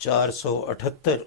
478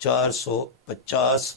450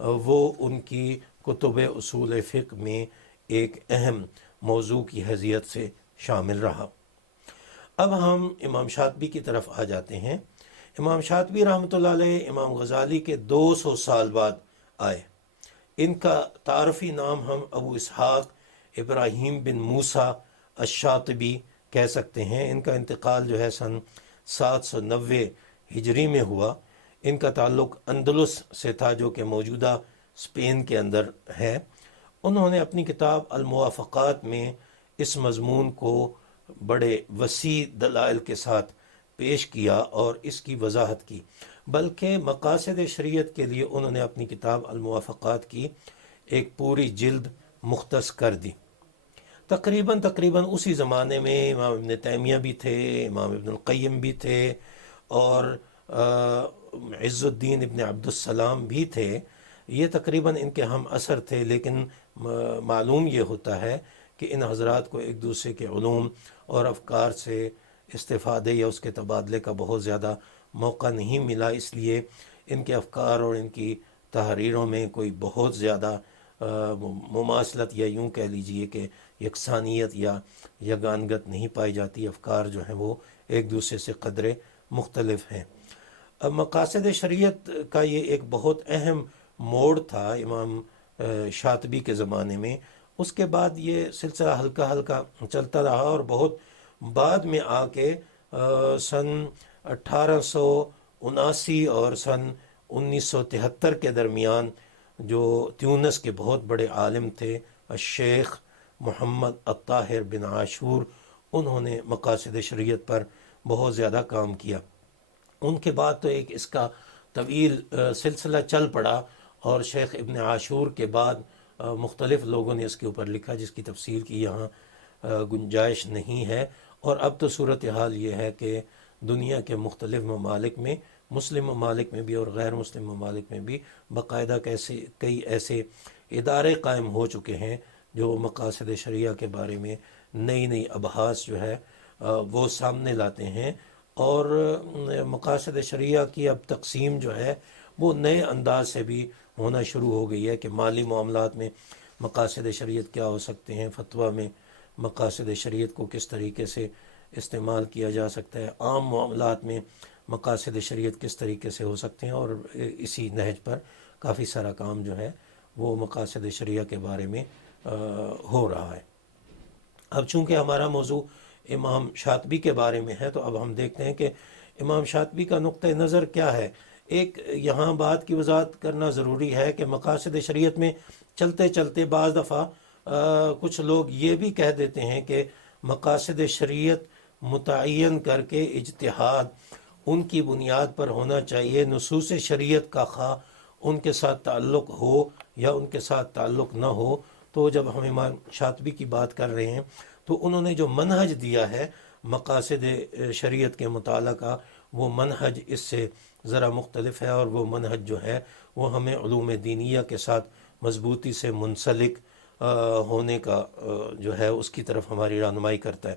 وہ ان کی کتب اصول فقہ میں ایک اہم موضوع کی حیثیت سے شامل رہا۔ اب ہم امام شاطبی کی طرف آ جاتے ہیں۔ امام شاطبی رحمۃ اللہ علیہ امام غزالی کے 200 سال بعد آئے۔ ان کا تعارفی نام ہم ابو اسحاق ابراہیم بن موسیٰ الشاطبی کہہ سکتے ہیں۔ ان کا انتقال جو ہے سن 790 ہجری میں ہوا۔ ان کا تعلق اندلس سے تھا جو کہ موجودہ اسپین کے اندر ہے۔ انہوں نے اپنی کتاب الموافقات میں اس مضمون کو بڑے وسیع دلائل کے ساتھ پیش کیا اور اس کی وضاحت کی، بلکہ مقاصد شریعت کے لیے انہوں نے اپنی کتاب الموافقات کی ایک پوری جلد مختص کر دی۔ تقریباً اسی زمانے میں امام ابن تیمیہ بھی تھے، امام ابن القیم بھی تھے، اور عز الدین ابن عبد السلام بھی تھے۔ یہ تقریباً ان کے ہم اثر تھے، لیکن معلوم یہ ہوتا ہے کہ ان حضرات کو ایک دوسرے کے علوم اور افکار سے استفادے یا اس کے تبادلے کا بہت زیادہ موقع نہیں ملا، اس لیے ان کے افکار اور ان کی تحریروں میں کوئی بہت زیادہ مماثلت یا یوں کہہ لیجئے کہ یکسانیت یا یگانگت نہیں پائی جاتی۔ افکار جو ہیں وہ ایک دوسرے سے قدرے مختلف ہیں۔ اب مقاصد شریعت کا یہ ایک بہت اہم موڑ تھا امام شاطبی کے زمانے میں۔ اس کے بعد یہ سلسلہ ہلکا ہلکا چلتا رہا، اور بہت بعد میں آ کے سن 1879 اور سن 1973 کے درمیان جو تیونس کے بہت بڑے عالم تھے الشیخ محمد الطاہر بن عاشور، انہوں نے مقاصد شریعت پر بہت زیادہ کام کیا۔ ان کے بعد تو ایک اس کا طویل سلسلہ چل پڑا، اور شیخ ابن عاشور کے بعد مختلف لوگوں نے اس کے اوپر لکھا، جس کی تفصیل کی یہاں گنجائش نہیں ہے۔ اور اب تو صورتحال یہ ہے کہ دنیا کے مختلف ممالک میں، مسلم ممالک میں بھی اور غیر مسلم ممالک میں بھی باقاعدہ کئی ایسے ادارے قائم ہو چکے ہیں جو مقاصد شریعہ کے بارے میں نئی ابحاث جو ہے وہ سامنے لاتے ہیں، اور مقاصد شریعہ کی اب تقسیم جو ہے وہ نئے انداز سے بھی ہونا شروع ہو گئی ہے کہ مالی معاملات میں مقاصد شریعت کیا ہو سکتے ہیں، فتویٰ میں مقاصد شریعت کو کس طریقے سے استعمال کیا جا سکتا ہے، عام معاملات میں مقاصد شریعت کس طریقے سے ہو سکتے ہیں، اور اسی نہج پر کافی سارا کام جو ہے وہ مقاصد شریعہ کے بارے میں ہو رہا ہے۔ اب چونکہ ہمارا موضوع امام شاطبی کے بارے میں ہے، تو اب ہم دیکھتے ہیں کہ امام شاطبی کا نقطہ نظر کیا ہے۔ ایک یہاں بات کی وضاحت کرنا ضروری ہے کہ مقاصد شریعت میں چلتے چلتے بعض دفعہ کچھ لوگ یہ بھی کہہ دیتے ہیں کہ مقاصد شریعت متعین کر کے اجتہاد ان کی بنیاد پر ہونا چاہیے، نصوص شریعت کا خواہ ان کے ساتھ تعلق ہو یا ان کے ساتھ تعلق نہ ہو۔ تو جب ہم امام شاطبی کی بات کر رہے ہیں تو انہوں نے جو منہج دیا ہے مقاصد شریعت کے مطالعہ کا، وہ منہج اس سے ذرا مختلف ہے، اور وہ منہج جو ہے وہ ہمیں علوم دینیہ کے ساتھ مضبوطی سے منسلک ہونے کا جو ہے اس کی طرف ہماری رہنمائی کرتا ہے۔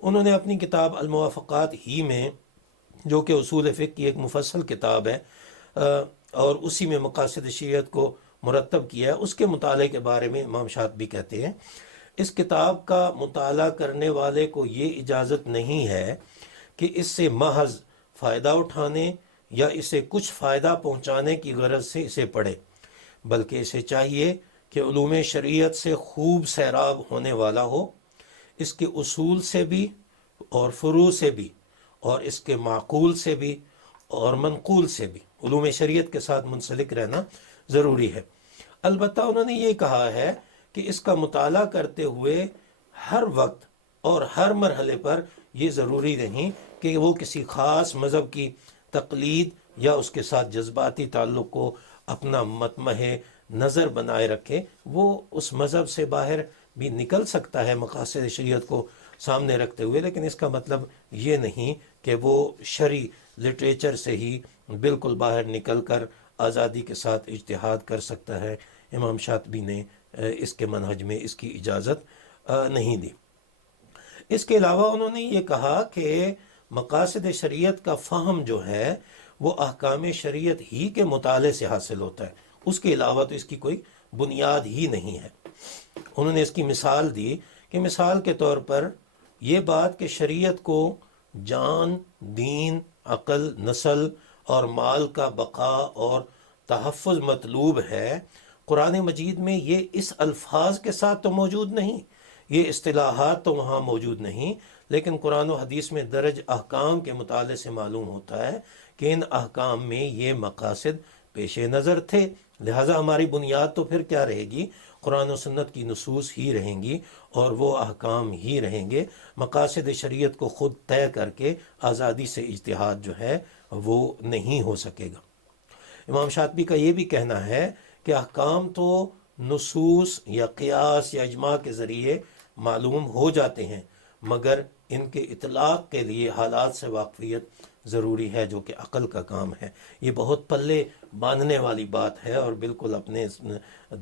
انہوں نے اپنی کتاب الموافقات ہی میں، جو کہ اصول فقہ کی ایک مفصل کتاب ہے، اور اسی میں مقاصد شریعت کو مرتب کیا ہے، اس کے مطالعے کے بارے میں امام شاطبی کہتے ہیں، اس کتاب کا مطالعہ کرنے والے کو یہ اجازت نہیں ہے کہ اس سے محض فائدہ اٹھانے یا اسے کچھ فائدہ پہنچانے کی غرض سے اسے پڑھے، بلکہ اسے چاہیے کہ علوم شریعت سے خوب سیراب ہونے والا ہو، اس کے اصول سے بھی اور فروع سے بھی، اور اس کے معقول سے بھی اور منقول سے بھی علوم شریعت کے ساتھ منسلک رہنا ضروری ہے۔ البتہ انہوں نے یہ کہا ہے کہ اس کا مطالعہ کرتے ہوئے ہر وقت اور ہر مرحلے پر یہ ضروری نہیں کہ وہ کسی خاص مذہب کی تقلید یا اس کے ساتھ جذباتی تعلق کو اپنا مطمح نظر بنائے رکھے۔ وہ اس مذہب سے باہر بھی نکل سکتا ہے مقاصد شریعت کو سامنے رکھتے ہوئے، لیکن اس کا مطلب یہ نہیں کہ وہ شرعی لٹریچر سے ہی بالکل باہر نکل کر آزادی کے ساتھ اجتہاد کر سکتا ہے۔ امام شاطبی نے اس کے منہج میں اس کی اجازت نہیں دی۔ اس کے علاوہ انہوں نے یہ کہا کہ مقاصد شریعت کا فہم جو ہے وہ احکام شریعت ہی کے مطالعے سے حاصل ہوتا ہے، اس کے علاوہ تو اس کی کوئی بنیاد ہی نہیں ہے۔ انہوں نے اس کی مثال دی کہ مثال کے طور پر یہ بات کہ شریعت کو جان، دین، عقل، نسل اور مال کا بقا اور تحفظ مطلوب ہے، قرآن مجید میں یہ اس الفاظ کے ساتھ تو موجود نہیں، یہ اصطلاحات تو وہاں موجود نہیں، لیکن قرآن و حدیث میں درج احکام کے مطالعے سے معلوم ہوتا ہے کہ ان احکام میں یہ مقاصد پیش نظر تھے، لہٰذا ہماری بنیاد تو پھر کیا رہے گی؟ قرآن و سنت کی نصوص ہی رہیں گی اور وہ احکام ہی رہیں گے۔ مقاصد شریعت کو خود طے کر کے آزادی سے اجتہاد جو ہے وہ نہیں ہو سکے گا۔ امام شاطبی کا یہ بھی کہنا ہے کہ احکام تو نصوص یا قیاس یا اجماع کے ذریعے معلوم ہو جاتے ہیں، مگر ان کے اطلاق کے لیے حالات سے واقفیت ضروری ہے، جو کہ عقل کا کام ہے۔ یہ بہت پلے باندھنے والی بات ہے اور بالکل اپنے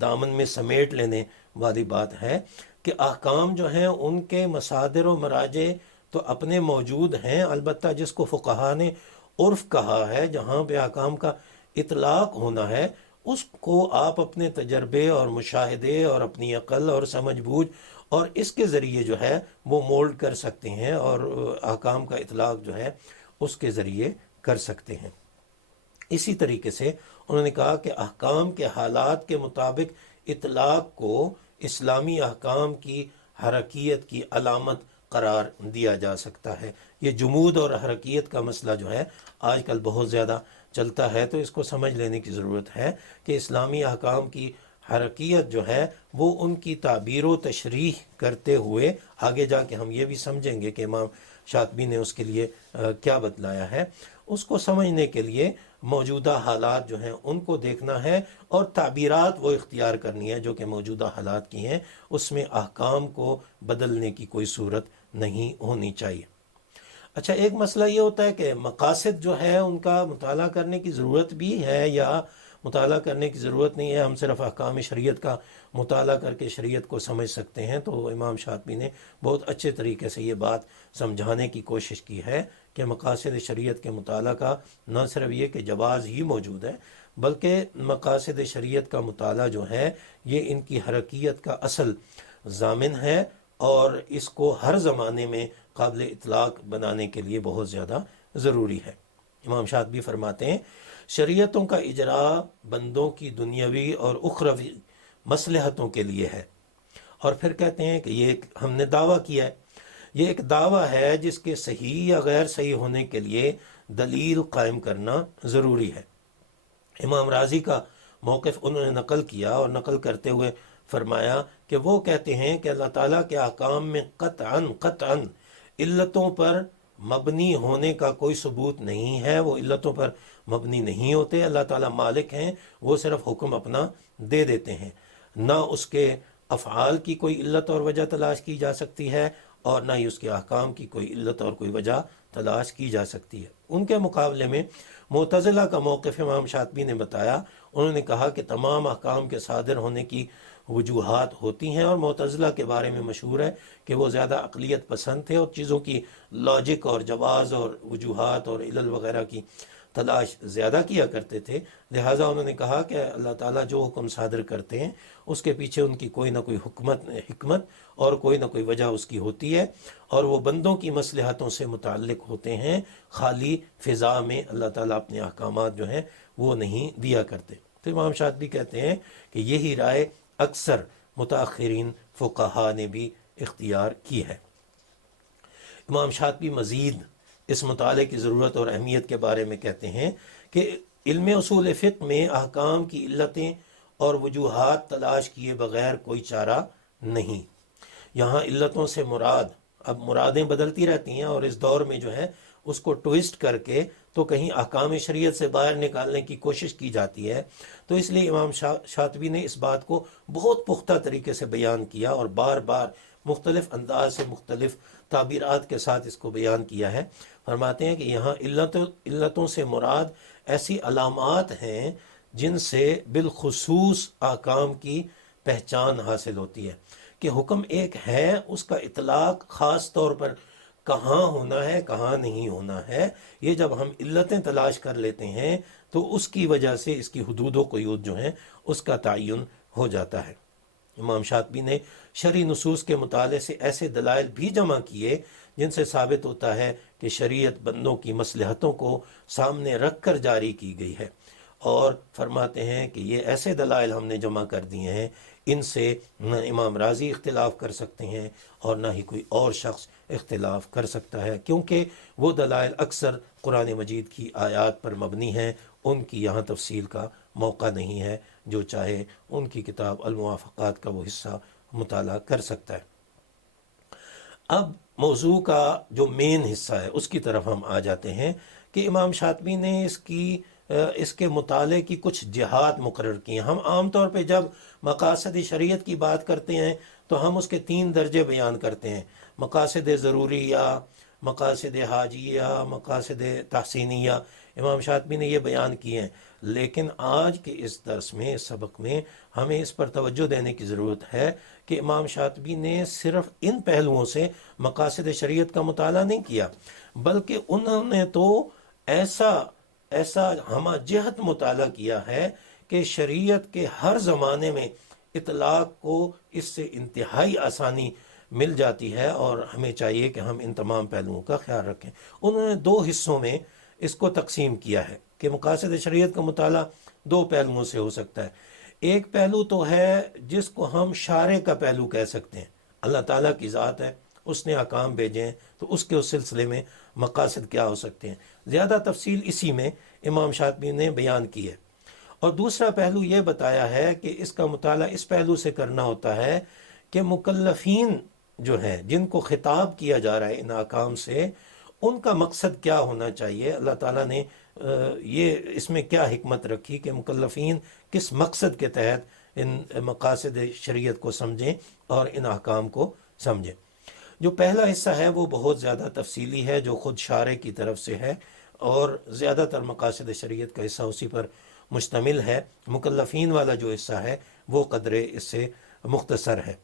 دامن میں سمیٹ لینے والی بات ہے کہ احکام جو ہیں ان کے مصادر و مراجع تو اپنے موجود ہیں، البتہ جس کو فقہا نے عرف کہا ہے، جہاں پہ احکام کا اطلاق ہونا ہے، اس کو آپ اپنے تجربے اور مشاہدے اور اپنی عقل اور سمجھ بوجھ اور اس کے ذریعے جو ہے وہ مولڈ کر سکتے ہیں اور احکام کا اطلاق جو ہے اس کے ذریعے کر سکتے ہیں۔ اسی طریقے سے انہوں نے کہا کہ احکام کے حالات کے مطابق اطلاق کو اسلامی احکام کی حرکیت کی علامت قرار دیا جا سکتا ہے۔ یہ جمود اور حرکیت کا مسئلہ جو ہے آج کل بہت زیادہ چلتا ہے، تو اس کو سمجھ لینے کی ضرورت ہے کہ اسلامی احکام کی حرکیت جو ہے وہ ان کی تعبیر و تشریح کرتے ہوئے آگے جا کے ہم یہ بھی سمجھیں گے کہ امام شاطبی نے اس کے لیے کیا بتلایا ہے، اس کو سمجھنے کے لیے موجودہ حالات جو ہیں ان کو دیکھنا ہے اور تعبیرات وہ اختیار کرنی ہے جو کہ موجودہ حالات کی ہیں، اس میں احکام کو بدلنے کی کوئی صورت نہیں ہونی چاہیے۔ اچھا، ایک مسئلہ یہ ہوتا ہے کہ مقاصد جو ہے ان کا مطالعہ کرنے کی ضرورت بھی ہے یا مطالعہ کرنے کی ضرورت نہیں ہے، ہم صرف احکام شریعت کا مطالعہ کر کے شریعت کو سمجھ سکتے ہیں۔ تو امام شاطبی نے بہت اچھے طریقے سے یہ بات سمجھانے کی کوشش کی ہے کہ مقاصد شریعت کے مطالعہ کا نہ صرف یہ کہ جواز ہی موجود ہے، بلکہ مقاصد شریعت کا مطالعہ جو ہے یہ ان کی حرکیت کا اصل ضامن ہے اور اس کو ہر زمانے میں قابل اطلاق بنانے کے لیے بہت زیادہ ضروری ہے۔ امام شاطبی فرماتے ہیں شریعتوں کا اجرا بندوں کی دنیاوی اور اخروی مصلحتوں کے لیے ہے، اور پھر کہتے ہیں کہ یہ ہم نے دعویٰ کیا ہے، یہ ایک دعویٰ ہے جس کے صحیح یا غیر صحیح ہونے کے لیے دلیل قائم کرنا ضروری ہے۔ امام راضی کا موقف انہوں نے نقل کیا اور نقل کرتے ہوئے فرمایا کہ وہ کہتے ہیں کہ اللہ تعالیٰ کے احکام میں قطعاً علتوں پر مبنی ہونے کا کوئی ثبوت نہیں ہے، وہ علتوں پر مبنی نہیں ہوتے، اللہ تعالیٰ مالک ہیں، وہ صرف حکم اپنا دے دیتے ہیں، نہ اس کے افعال کی کوئی علت اور وجہ تلاش کی جا سکتی ہے اور نہ ہی اس کے احکام کی کوئی علت اور کوئی وجہ تلاش کی جا سکتی ہے۔ ان کے مقابلے میں معتزلہ کا موقف امام شاطبی نے بتایا، انہوں نے کہا کہ تمام احکام کے صادر ہونے کی وجوہات ہوتی ہیں، اور معتزلہ کے بارے میں مشہور ہے کہ وہ زیادہ عقلیت پسند تھے اور چیزوں کی لاجک اور جواز اور وجوہات اور علل وغیرہ کی تلاش زیادہ کیا کرتے تھے، لہٰذا انہوں نے کہا کہ اللہ تعالیٰ جو حکم صادر کرتے ہیں اس کے پیچھے ان کی کوئی نہ کوئی حکمت اور کوئی نہ کوئی وجہ اس کی ہوتی ہے، اور وہ بندوں کی مصلحتوں سے متعلق ہوتے ہیں، خالی فضا میں اللہ تعالیٰ اپنے احکامات جو ہیں وہ نہیں دیا کرتے۔ تو امام شاطبی کہتے ہیں کہ یہی رائے اکثر متاخرین فقہا نے بھی اختیار کی ہے۔ امام شاطبی مزید اس مطالعے کی ضرورت اور اہمیت کے بارے میں کہتے ہیں کہ علم اصول فقہ میں احکام کی علتیں اور وجوہات تلاش کیے بغیر کوئی چارہ نہیں۔ یہاں علتوں سے مراد، اب مرادیں بدلتی رہتی ہیں اور اس دور میں جو ہے اس کو ٹویسٹ کر کے تو کہیں احکام شریعت سے باہر نکالنے کی کوشش کی جاتی ہے، تو اس لیے امام شاطبی نے اس بات کو بہت پختہ طریقے سے بیان کیا اور بار بار مختلف انداز سے مختلف تعبیرات کے ساتھ اس کو بیان کیا ہے۔ فرماتے ہیں کہ یہاں علتوں سے مراد ایسی علامات ہیں جن سے بالخصوص احکام کی پہچان حاصل ہوتی ہے، کہ حکم ایک ہے، اس کا اطلاق خاص طور پر کہاں ہونا ہے کہاں نہیں ہونا ہے، یہ جب ہم علتیں تلاش کر لیتے ہیں تو اس کی وجہ سے اس کی حدود و قیود جو ہیں اس کا تعین ہو جاتا ہے۔ امام شاطبی نے شرعی نصوص کے مطالعے سے ایسے دلائل بھی جمع کیے جن سے ثابت ہوتا ہے کہ شریعت بندوں کی مصلحتوں کو سامنے رکھ کر جاری کی گئی ہے، اور فرماتے ہیں کہ یہ ایسے دلائل ہم نے جمع کر دیے ہیں، ان سے نہ امام راضی اختلاف کر سکتے ہیں اور نہ ہی کوئی اور شخص اختلاف کر سکتا ہے، کیونکہ وہ دلائل اکثر قرآن مجید کی آیات پر مبنی ہیں، ان کی یہاں تفصیل کا موقع نہیں ہے، جو چاہے ان کی کتاب الموافقات کا وہ حصہ مطالعہ کر سکتا ہے۔ اب موضوع کا جو مین حصہ ہے اس کی طرف ہم آ جاتے ہیں کہ امام شاطبی نے اس کے مطالعے کی کچھ جہات مقرر کی ہیں۔ ہم عام طور پہ جب مقاصد شریعت کی بات کرتے ہیں تو ہم اس کے 3 درجے بیان کرتے ہیں: مقاصد ضروریہ، مقاصد حاجیہ، مقاصد تحسینیہ۔ امام شاطبی نے یہ بیان کیے ہیں، لیکن آج کے اس درس میں، اس سبق میں ہمیں اس پر توجہ دینے کی ضرورت ہے کہ امام شاطبی نے صرف ان پہلوؤں سے مقاصد شریعت کا مطالعہ نہیں کیا، بلکہ انہوں نے تو ایسا ہمہ جہت مطالعہ کیا ہے کہ شریعت کے ہر زمانے میں اطلاق کو اس سے انتہائی آسانی مل جاتی ہے، اور ہمیں چاہیے کہ ہم ان تمام پہلوؤں کا خیال رکھیں۔ انہوں نے 2 حصوں میں اس کو تقسیم کیا ہے کہ مقاصد شریعت کا مطالعہ 2 پہلوؤں سے ہو سکتا ہے۔ ایک پہلو تو ہے جس کو ہم شارع کا پہلو کہہ سکتے ہیں، اللہ تعالیٰ کی ذات ہے، اس نے احکام بھیجے ہیں تو اس کے اس سلسلے میں مقاصد کیا ہو سکتے ہیں۔ زیادہ تفصیل اسی میں امام شاطبی نے بیان کی ہے۔ اور دوسرا پہلو یہ بتایا ہے کہ اس کا مطالعہ اس پہلو سے کرنا ہوتا ہے کہ مکلفین جو ہیں، جن کو خطاب کیا جا رہا ہے ان احکام سے، ان کا مقصد کیا ہونا چاہیے، اللہ تعالیٰ نے یہ اس میں کیا حکمت رکھی کہ مکلفین کس مقصد کے تحت ان مقاصد شریعت کو سمجھیں اور ان احکام کو سمجھیں۔ جو پہلا حصہ ہے وہ بہت زیادہ تفصیلی ہے، جو خود شارع کی طرف سے ہے، اور زیادہ تر مقاصد شریعت کا حصہ اسی پر مشتمل ہے۔ مکلفین والا جو حصہ ہے وہ قدرے اس سے مختصر ہے،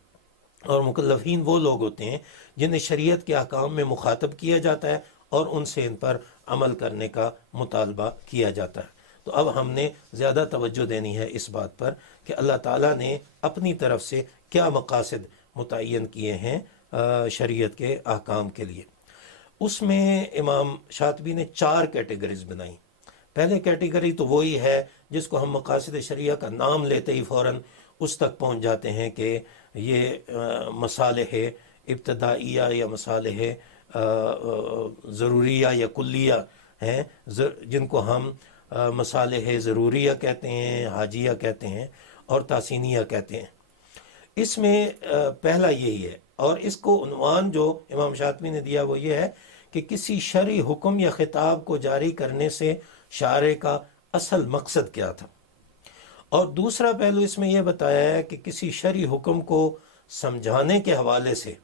اور مکلفین وہ لوگ ہوتے ہیں جنہیں شریعت کے احکام میں مخاطب کیا جاتا ہے اور ان سے ان پر عمل کرنے کا مطالبہ کیا جاتا ہے۔ تو اب ہم نے زیادہ توجہ دینی ہے اس بات پر کہ اللہ تعالیٰ نے اپنی طرف سے کیا مقاصد متعین کیے ہیں شریعت کے احکام کے لیے۔ اس میں امام شاطبی نے 4 کیٹیگریز بنائیں۔ پہلے کیٹیگری تو وہی ہے جس کو ہم مقاصد شریعہ کا نام لیتے ہی فوراً اس تک پہنچ جاتے ہیں کہ یہ مصالح ابتدائیہ یا مصالح ضروریہ یا کلیہ ہیں، جن کو ہم مصالح ضروریہ کہتے ہیں، حاجیہ کہتے ہیں اور تحسینیہ کہتے ہیں۔ اس میں پہلا یہی ہے، اور اس کو عنوان جو امام شاطبی نے دیا وہ یہ ہے کہ کسی شرعی حکم یا خطاب کو جاری کرنے سے شارع کا اصل مقصد کیا تھا۔ اور دوسرا پہلو اس میں یہ بتایا ہے کہ کسی شرعی حکم کو سمجھانے کے حوالے سے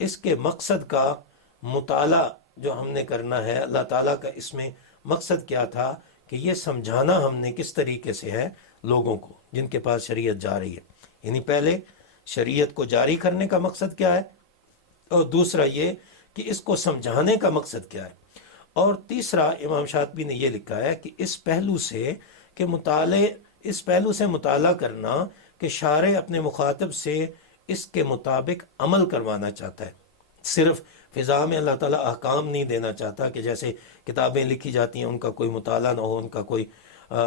اس کے مقصد کا مطالعہ جو ہم نے کرنا ہے، اللہ تعالیٰ کا اس میں مقصد کیا تھا کہ یہ سمجھانا ہم نے کس طریقے سے ہے لوگوں کو جن کے پاس شریعت جا رہی ہے۔ یعنی پہلے شریعت کو جاری کرنے کا مقصد کیا ہے، اور دوسرا یہ کہ اس کو سمجھانے کا مقصد کیا ہے، اور تیسرا امام شاطبی نے یہ لکھا ہے کہ اس پہلو سے مطالعہ کرنا کہ شارع اپنے مخاطب سے اس کے مطابق عمل کروانا چاہتا ہے، صرف فضا میں اللہ تعالیٰ احکام نہیں دینا چاہتا کہ جیسے کتابیں لکھی جاتی ہیں ان کا کوئی مطالعہ نہ ہو، ان کا کوئی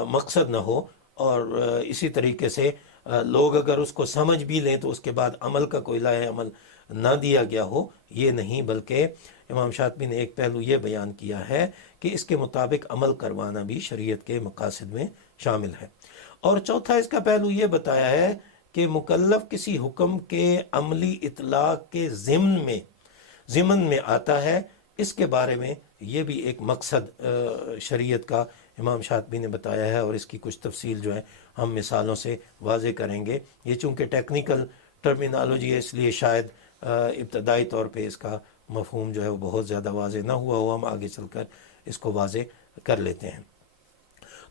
مقصد نہ ہو، اور اسی طریقے سے لوگ اگر اس کو سمجھ بھی لیں تو اس کے بعد عمل کا کوئی لائحہ عمل نہ دیا گیا ہو، یہ نہیں، بلکہ امام شاطبی نے ایک پہلو یہ بیان کیا ہے کہ اس کے مطابق عمل کروانا بھی شریعت کے مقاصد میں شامل ہے۔ اور چوتھا اس کا پہلو یہ بتایا ہے کہ مکلف کسی حکم کے عملی اطلاق کے ضمن میں آتا ہے، اس کے بارے میں یہ بھی ایک مقصد شریعت کا امام شاطبی نے بتایا ہے، اور اس کی کچھ تفصیل جو ہے ہم مثالوں سے واضح کریں گے۔ یہ چونکہ ٹیکنیکل ٹرمینالوجی ہے، اس لیے شاید ابتدائی طور پہ اس کا مفہوم جو ہے وہ بہت زیادہ واضح نہ ہوا ہو، ہم آگے چل کر اس کو واضح کر لیتے ہیں۔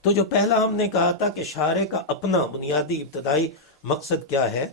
تو جو پہلا ہم نے کہا تھا کہ شارع کا اپنا بنیادی ابتدائی مقصد کیا ہے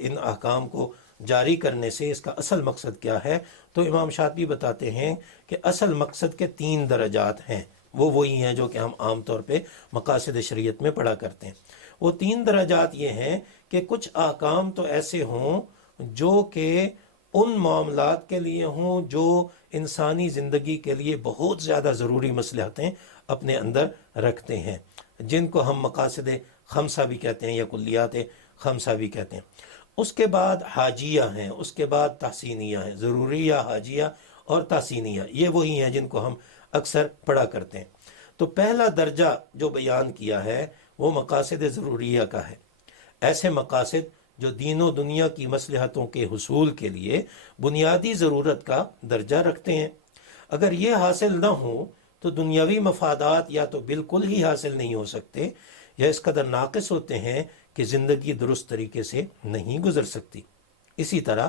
ان احکام کو جاری کرنے سے اس کا اصل مقصد کیا ہے، تو امام شاطبی بتاتے ہیں کہ اصل مقصد کے 3 درجات ہیں، وہ وہی ہیں جو کہ ہم عام طور پہ مقاصد شریعت میں پڑھا کرتے ہیں۔ وہ 3 درجات یہ ہیں کہ کچھ احکام تو ایسے ہوں جو کہ ان معاملات کے لیے ہوں جو انسانی زندگی کے لیے بہت زیادہ ضروری مصلحتیں اپنے اندر رکھتے ہیں، جن کو ہم مقاصد خمسہ بھی کہتے ہیں یا کلیات خمسہ بھی کہتے ہیں۔ اس کے بعد حاجیہ ہیں، اس کے بعد تحسینیہ ہیں، ضروریہ، حاجیہ اور تحسینیہ، یہ وہی ہیں جن کو ہم اکثر پڑھا کرتے ہیں۔ تو پہلا درجہ جو بیان کیا ہے وہ مقاصد ضروریہ کا ہے، ایسے مقاصد جو دین و دنیا کی مصلحتوں کے حصول کے لیے بنیادی ضرورت کا درجہ رکھتے ہیں۔ اگر یہ حاصل نہ ہو تو دنیاوی مفادات یا تو بالکل ہی حاصل نہیں ہو سکتے یا اس قدر ناقص ہوتے ہیں کہ زندگی درست طریقے سے نہیں گزر سکتی۔ اسی طرح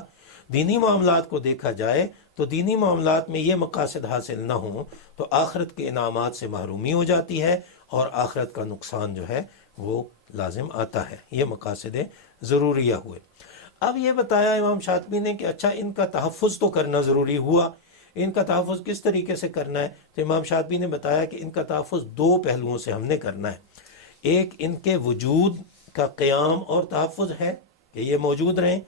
دینی معاملات کو دیکھا جائے تو دینی معاملات میں یہ مقاصد حاصل نہ ہوں تو آخرت کے انعامات سے محرومی ہو جاتی ہے اور آخرت کا نقصان جو ہے وہ لازم آتا ہے۔ یہ مقاصد ضروریہ ہوئے۔ اب یہ بتایا امام شاطبی نے کہ اچھا ان کا تحفظ تو کرنا ضروری ہوا، ان کا تحفظ کس طریقے سے کرنا ہے؟ تو امام شاطبی نے بتایا کہ ان کا تحفظ 2 پہلوؤں سے ہم نے کرنا ہے۔ ایک ان کے وجود کا قیام اور تحفظ ہے کہ یہ موجود رہیں،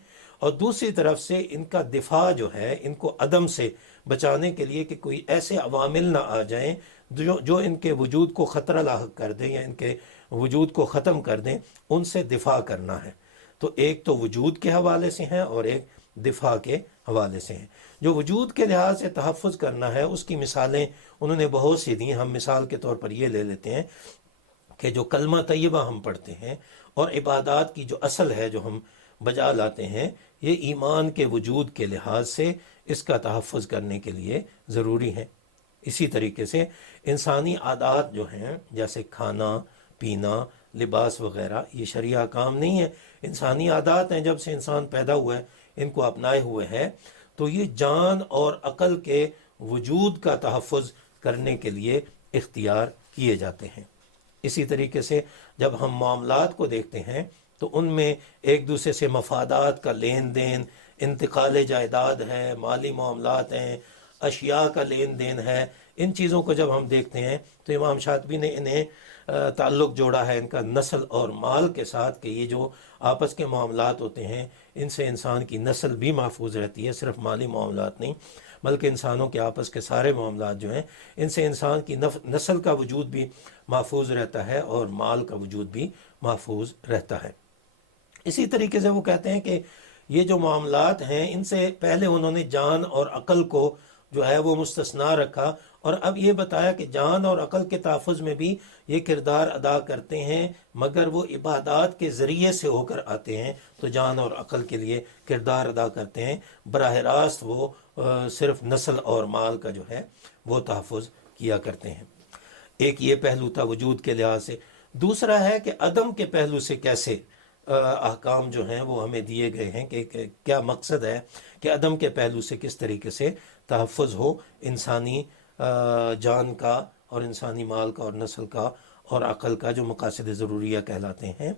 اور دوسری طرف سے ان کا دفاع جو ہے، ان کو عدم سے بچانے کے لیے کہ کوئی ایسے عوامل نہ آ جائیں جو ان کے وجود کو خطرہ لاحق کر دیں یا ان کے وجود کو ختم کر دیں، ان سے دفاع کرنا ہے۔ تو ایک تو وجود کے حوالے سے ہیں اور ایک دفاع کے حوالے سے ہیں۔ جو وجود کے لحاظ سے تحفظ کرنا ہے اس کی مثالیں انہوں نے بہت سی دیں۔ ہم مثال کے طور پر یہ لے لیتے ہیں کہ جو کلمہ طیبہ ہم پڑھتے ہیں اور عبادات کی جو اصل ہے جو ہم بجا لاتے ہیں، یہ ایمان کے وجود کے لحاظ سے اس کا تحفظ کرنے کے لیے ضروری ہے۔ اسی طریقے سے انسانی عادات جو ہیں جیسے کھانا پینا لباس وغیرہ، یہ شرعی کام نہیں ہے، انسانی عادات ہیں، جب سے انسان پیدا ہوا ہے ان کو اپنائے ہوئے ہے، تو یہ جان اور عقل کے وجود کا تحفظ کرنے کے لیے اختیار کیے جاتے ہیں۔ اسی طریقے سے جب ہم معاملات کو دیکھتے ہیں تو ان میں ایک دوسرے سے مفادات کا لین دین، انتقال جائیداد ہے، مالی معاملات ہیں، اشیاء کا لین دین ہے، ان چیزوں کو جب ہم دیکھتے ہیں تو امام شاطبی نے انہیں تعلق جوڑا ہے ان کا نسل اور مال کے ساتھ، کہ یہ جو آپس کے معاملات ہوتے ہیں ان سے انسان کی نسل بھی محفوظ رہتی ہے، صرف مالی معاملات نہیں بلکہ انسانوں کے آپس کے سارے معاملات جو ہیں ان سے انسان کی نسل کا وجود بھی محفوظ رہتا ہے اور مال کا وجود بھی محفوظ رہتا ہے۔ اسی طریقے سے وہ کہتے ہیں کہ یہ جو معاملات ہیں ان سے پہلے انہوں نے جان اور عقل کو جو ہے وہ مستثنا رکھا، اور اب یہ بتایا کہ جان اور عقل کے تحفظ میں بھی یہ کردار ادا کرتے ہیں، مگر وہ عبادات کے ذریعے سے ہو کر آتے ہیں، تو جان اور عقل کے لیے کردار ادا کرتے ہیں، براہ راست وہ صرف نسل اور مال کا جو ہے وہ تحفظ کیا کرتے ہیں۔ ایک یہ پہلو تھا وجود کے لحاظ سے۔ دوسرا ہے کہ عدم کے پہلو سے کیسے احکام جو ہیں وہ ہمیں دیے گئے ہیں، کہ کیا مقصد ہے کہ عدم کے پہلو سے کس طریقے سے تحفظ ہو انسانی جان کا اور انسانی مال کا اور نسل کا اور عقل کا، جو مقاصد ضروریہ کہلاتے ہیں۔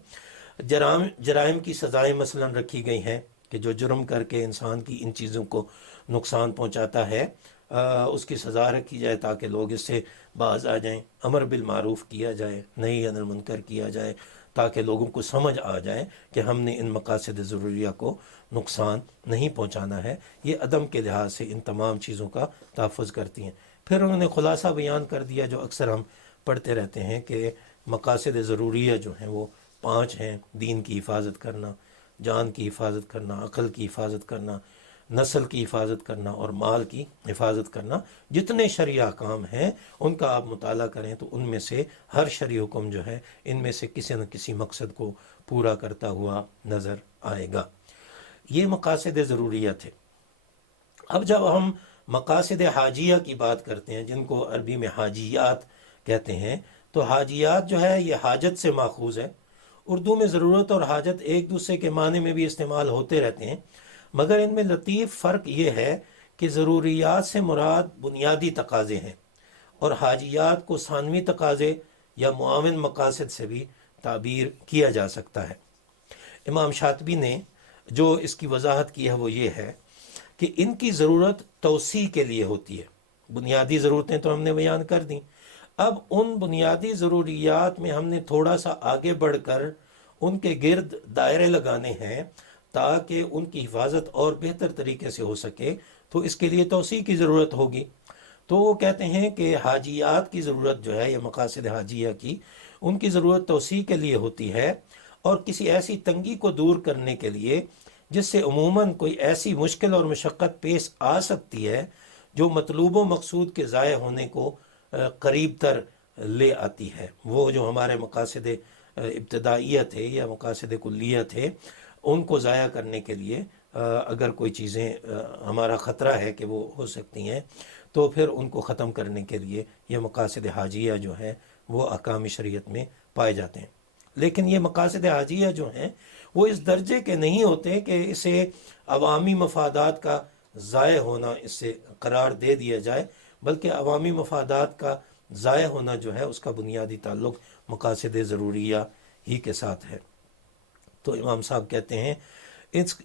جرائم کی سزائیں مثلا رکھی گئی ہیں کہ جو جرم کر کے انسان کی ان چیزوں کو نقصان پہنچاتا ہے اس کی سزا رکھی جائے تاکہ لوگ اس سے باز آ جائیں۔ امر بالمعروف کیا جائے، نہی عن المنکر کیا جائے تاکہ لوگوں کو سمجھ آ جائے کہ ہم نے ان مقاصد ضروریہ کو نقصان نہیں پہنچانا ہے۔ یہ عدم کے لحاظ سے ان تمام چیزوں کا تحفظ کرتی ہیں۔ پھر انہوں نے خلاصہ بیان کر دیا جو اکثر ہم پڑھتے رہتے ہیں کہ مقاصد ضروریہ جو ہیں وہ 5 ہیں: دین کی حفاظت کرنا، جان کی حفاظت کرنا، عقل کی حفاظت کرنا، نسل کی حفاظت کرنا اور مال کی حفاظت کرنا۔ جتنے شرعی احکام ہیں ان کا آپ مطالعہ کریں تو ان میں سے ہر شرعی حکم جو ہے ان میں سے کسی نہ کسی مقصد کو پورا کرتا ہوا نظر آئے گا۔ یہ مقاصد ضروریہ تھے۔ اب جب ہم مقاصد حاجیہ کی بات کرتے ہیں، جن کو عربی میں حاجیات کہتے ہیں، تو حاجیات جو ہے یہ حاجت سے ماخوذ ہے۔ اردو میں ضرورت اور حاجت ایک دوسرے کے معنی میں بھی استعمال ہوتے رہتے ہیں، مگر ان میں لطیف فرق یہ ہے کہ ضروریات سے مراد بنیادی تقاضے ہیں اور حاجیات کو ثانوی تقاضے یا معاون مقاصد سے بھی تعبیر کیا جا سکتا ہے۔ امام شاطبی نے جو اس کی وضاحت کی ہے وہ یہ ہے کہ ان کی ضرورت توسیع کے لیے ہوتی ہے۔ بنیادی ضرورتیں تو ہم نے بیان کر دیں، اب ان بنیادی ضروریات میں ہم نے تھوڑا سا آگے بڑھ کر ان کے گرد دائرے لگانے ہیں تاکہ ان کی حفاظت اور بہتر طریقے سے ہو سکے، تو اس کے لیے توسیع کی ضرورت ہوگی۔ تو وہ کہتے ہیں کہ حاجیات کی ضرورت جو ہے، یا مقاصد حاجیہ کی، ان کی ضرورت توسیع کے لیے ہوتی ہے، اور کسی ایسی تنگی کو دور کرنے کے لیے جس سے عموماً کوئی ایسی مشکل اور مشقت پیش آ سکتی ہے جو مطلوب و مقصود کے ضائع ہونے کو قریب تر لے آتی ہے۔ وہ جو ہمارے مقاصد ابتدائیہ تھے یا مقاصد کلیہ تھے، ان کو ضائع کرنے کے لیے اگر کوئی چیزیں ہمارا خطرہ ہے کہ وہ ہو سکتی ہیں، تو پھر ان کو ختم کرنے کے لیے یہ مقاصد حاجیہ جو ہیں وہ احکام شریعت میں پائے جاتے ہیں۔ لیکن یہ مقاصد حاجیہ جو ہیں وہ اس درجے کے نہیں ہوتے کہ اسے عوامی مفادات کا ضائع ہونا اس سے قرار دے دیا جائے، بلکہ عوامی مفادات کا ضائع ہونا جو ہے اس کا بنیادی تعلق مقاصد ضروریہ ہی کے ساتھ ہے۔ تو امام صاحب کہتے ہیں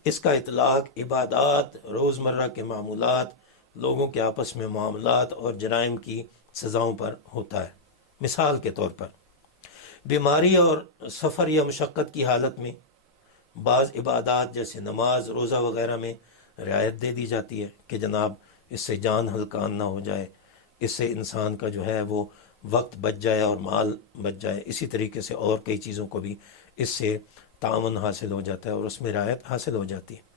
اس کا اطلاق عبادات، روزمرہ کے معمولات، لوگوں کے آپس میں معاملات اور جرائم کی سزاؤں پر ہوتا ہے۔ مثال کے طور پر بیماری اور سفر یا مشقت کی حالت میں بعض عبادات جیسے نماز، روزہ وغیرہ میں رعایت دے دی جاتی ہے کہ جناب اس سے جان ہلکان نہ ہو جائے، اس سے انسان کا جو ہے وہ وقت بچ جائے اور مال بچ جائے۔ اسی طریقے سے اور کئی چیزوں کو بھی اس سے تعاون حاصل ہو جاتا ہے اور اس میں رعایت حاصل ہو جاتی ہے۔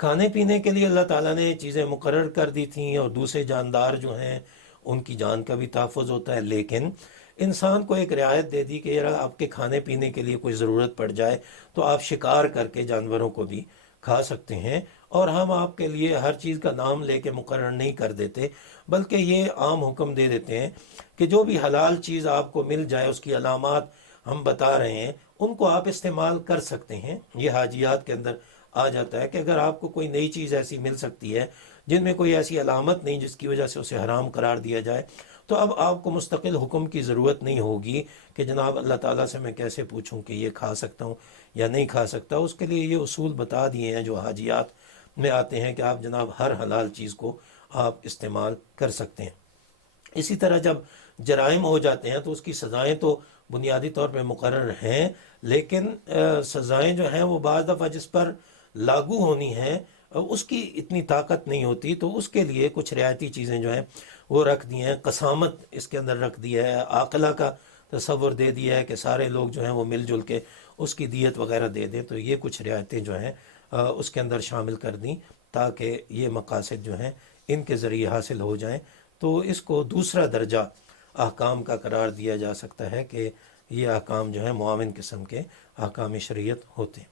کھانے پینے کے لیے اللہ تعالیٰ نے چیزیں مقرر کر دی تھیں، اور دوسرے جاندار جو ہیں ان کی جان کا بھی تحفظ ہوتا ہے، لیکن انسان کو ایک رعایت دے دی کہ یار آپ کے کھانے پینے کے لیے کوئی ضرورت پڑ جائے تو آپ شکار کر کے جانوروں کو بھی کھا سکتے ہیں، اور ہم آپ کے لیے ہر چیز کا نام لے کے مقرر نہیں کر دیتے، بلکہ یہ عام حکم دے دیتے ہیں کہ جو بھی حلال چیز آپ کو مل جائے اس کی علامات ہم بتا رہے ہیں، ان کو آپ استعمال کر سکتے ہیں۔ یہ حاجیات کے اندر آ جاتا ہے کہ اگر آپ کو کوئی نئی چیز ایسی مل سکتی ہے جن میں کوئی ایسی علامت نہیں جس کی وجہ سے اسے حرام قرار دیا جائے، تو اب آپ کو مستقل حکم کی ضرورت نہیں ہوگی کہ جناب اللہ تعالیٰ سے میں کیسے پوچھوں کہ یہ کھا سکتا ہوں یا نہیں کھا سکتا۔ اس کے لیے یہ اصول بتا دیے ہیں جو حاجیات میں آتے ہیں کہ آپ جناب ہر حلال چیز کو آپ استعمال کر سکتے ہیں۔ اسی طرح جب جرائم ہو جاتے ہیں تو اس کی سزائیں تو بنیادی طور پہ مقرر ہیں، لیکن سزائیں جو ہیں وہ بعض دفعہ جس پر لاگو ہونی ہیں اس کی اتنی طاقت نہیں ہوتی، تو اس کے لیے کچھ رعایتی چیزیں جو ہیں وہ رکھ دی ہیں۔ قسامت اس کے اندر رکھ دی ہے، عاقلہ کا تصور دے دیا ہے کہ سارے لوگ جو ہیں وہ مل جل کے اس کی دیت وغیرہ دے دیں، تو یہ کچھ رعایتیں جو ہیں اس کے اندر شامل کر دیں تاکہ یہ مقاصد جو ہیں ان کے ذریعے حاصل ہو جائیں۔ تو اس کو دوسرا درجہ احکام کا قرار دیا جا سکتا ہے کہ یہ احکام جو ہیں معاون قسم کے احکام شریعت ہوتے ہیں۔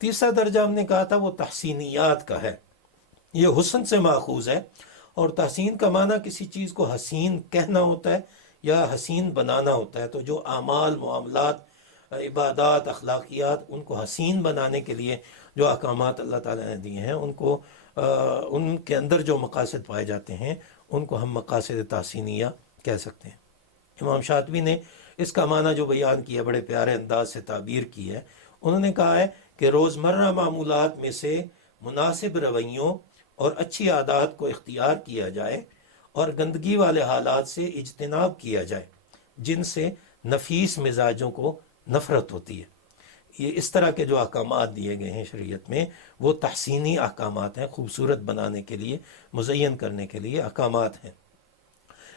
تیسرا درجہ ہم نے کہا تھا وہ تحسینیات کا ہے، یہ حسن سے ماخوذ ہے، اور تحسین کا معنی کسی چیز کو حسین کہنا ہوتا ہے یا حسین بنانا ہوتا ہے۔ تو جو اعمال، معاملات، عبادات، اخلاقیات، ان کو حسین بنانے کے لیے جو احکامات اللہ تعالیٰ نے دیے ہیں ان کے اندر جو مقاصد پائے جاتے ہیں ان کو ہم مقاصد تحسینیہ کہہ سکتے ہیں۔ امام شاطبی نے اس کا معنی جو بیان کیا بڑے پیارے انداز سے تعبیر کی ہے، انہوں نے کہا ہے کہ روزمرہ معمولات میں سے مناسب رویوں اور اچھی عادات کو اختیار کیا جائے اور گندگی والے حالات سے اجتناب کیا جائے جن سے نفیس مزاجوں کو نفرت ہوتی ہے۔ یہ اس طرح کے جو احکامات دیے گئے ہیں شریعت میں وہ تحسینی احکامات ہیں، خوبصورت بنانے کے لیے، مزین کرنے کے لیے احکامات ہیں۔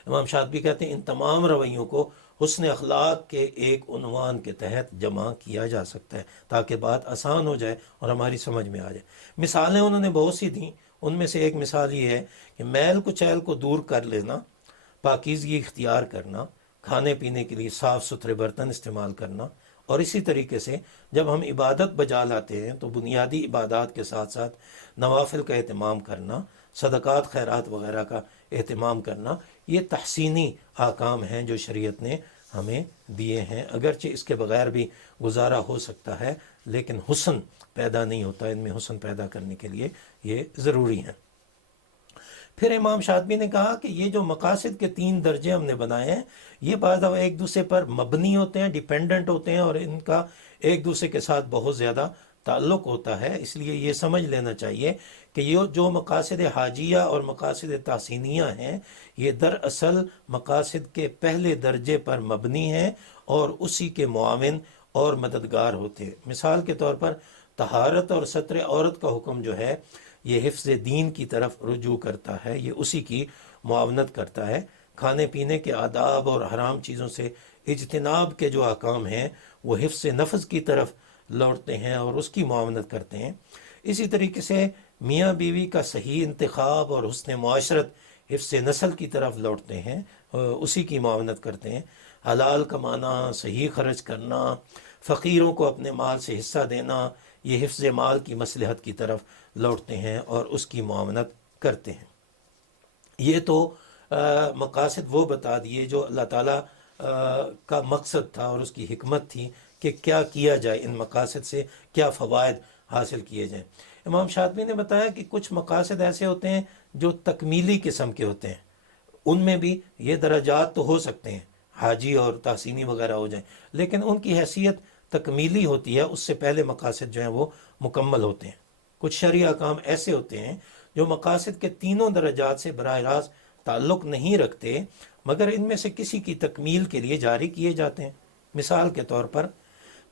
امام شاطبی کہتے ہیں ان تمام رویوں کو حسن اخلاق کے ایک عنوان کے تحت جمع کیا جا سکتا ہے تاکہ بات آسان ہو جائے اور ہماری سمجھ میں آ جائے۔ مثالیں انہوں نے بہت سی دیں، ان میں سے ایک مثال یہ ہے کہ میل کچیل کو دور کر لینا، پاکیزگی اختیار کرنا، کھانے پینے کے لیے صاف ستھرے برتن استعمال کرنا، اور اسی طریقے سے جب ہم عبادت بجا لاتے ہیں تو بنیادی عبادات کے ساتھ ساتھ نوافل کا اہتمام کرنا، صدقات خیرات وغیرہ کا اہتمام کرنا، یہ تحسینی احکام ہیں جو شریعت نے ہمیں دیے ہیں۔ اگرچہ اس کے بغیر بھی گزارا ہو سکتا ہے لیکن حسن پیدا نہیں ہوتا، ان میں حسن پیدا کرنے کے لیے یہ ضروری ہیں۔ پھر امام شاطبی نے کہا کہ یہ جو مقاصد کے 3 درجے ہم نے بنائے ہیں یہ بعض دفعہ ایک دوسرے پر مبنی ہوتے ہیں، ڈیپینڈنٹ ہوتے ہیں، اور ان کا ایک دوسرے کے ساتھ بہت زیادہ تعلق ہوتا ہے، اس لیے یہ سمجھ لینا چاہیے کہ یہ جو مقاصد حاجیہ اور مقاصد تحسینیہ ہیں یہ دراصل مقاصد کے پہلے درجے پر مبنی ہیں اور اسی کے معاون اور مددگار ہوتے ہیں۔ مثال کے طور پر طہارت اور ستر عورت کا حکم جو ہے یہ حفظ دین کی طرف رجوع کرتا ہے، یہ اسی کی معاونت کرتا ہے۔ کھانے پینے کے آداب اور حرام چیزوں سے اجتناب کے جو احکام ہیں وہ حفظ نفس کی طرف لوٹتے ہیں اور اس کی معاونت کرتے ہیں۔ اسی طریقے سے میاں بیوی کا صحیح انتخاب اور حسن معاشرت حفظ نسل کی طرف لوٹتے ہیں، اسی کی معاونت کرتے ہیں۔ حلال کمانا، صحیح خرچ کرنا، فقیروں کو اپنے مال سے حصہ دینا، یہ حفظ مال کی مصلحت کی طرف لوٹتے ہیں اور اس کی معاونت کرتے ہیں۔ یہ تو مقاصد وہ بتا دیے جو اللہ تعالیٰ کا مقصد تھا اور اس کی حکمت تھی کہ کیا کیا جائے، ان مقاصد سے کیا فوائد حاصل کیے جائیں۔ امام شاطبی نے بتایا کہ کچھ مقاصد ایسے ہوتے ہیں جو تکمیلی قسم کے ہوتے ہیں، ان میں بھی یہ درجات تو ہو سکتے ہیں، حاجی اور تحسینی وغیرہ ہو جائیں، لیکن ان کی حیثیت تکمیلی ہوتی ہے، اس سے پہلے مقاصد جو ہیں وہ مکمل ہوتے ہیں۔ کچھ شرعی احکام ایسے ہوتے ہیں جو مقاصد کے تینوں درجات سے براہ راست تعلق نہیں رکھتے، مگر ان میں سے کسی کی تکمیل کے لیے جاری کیے جاتے ہیں۔ مثال کے طور پر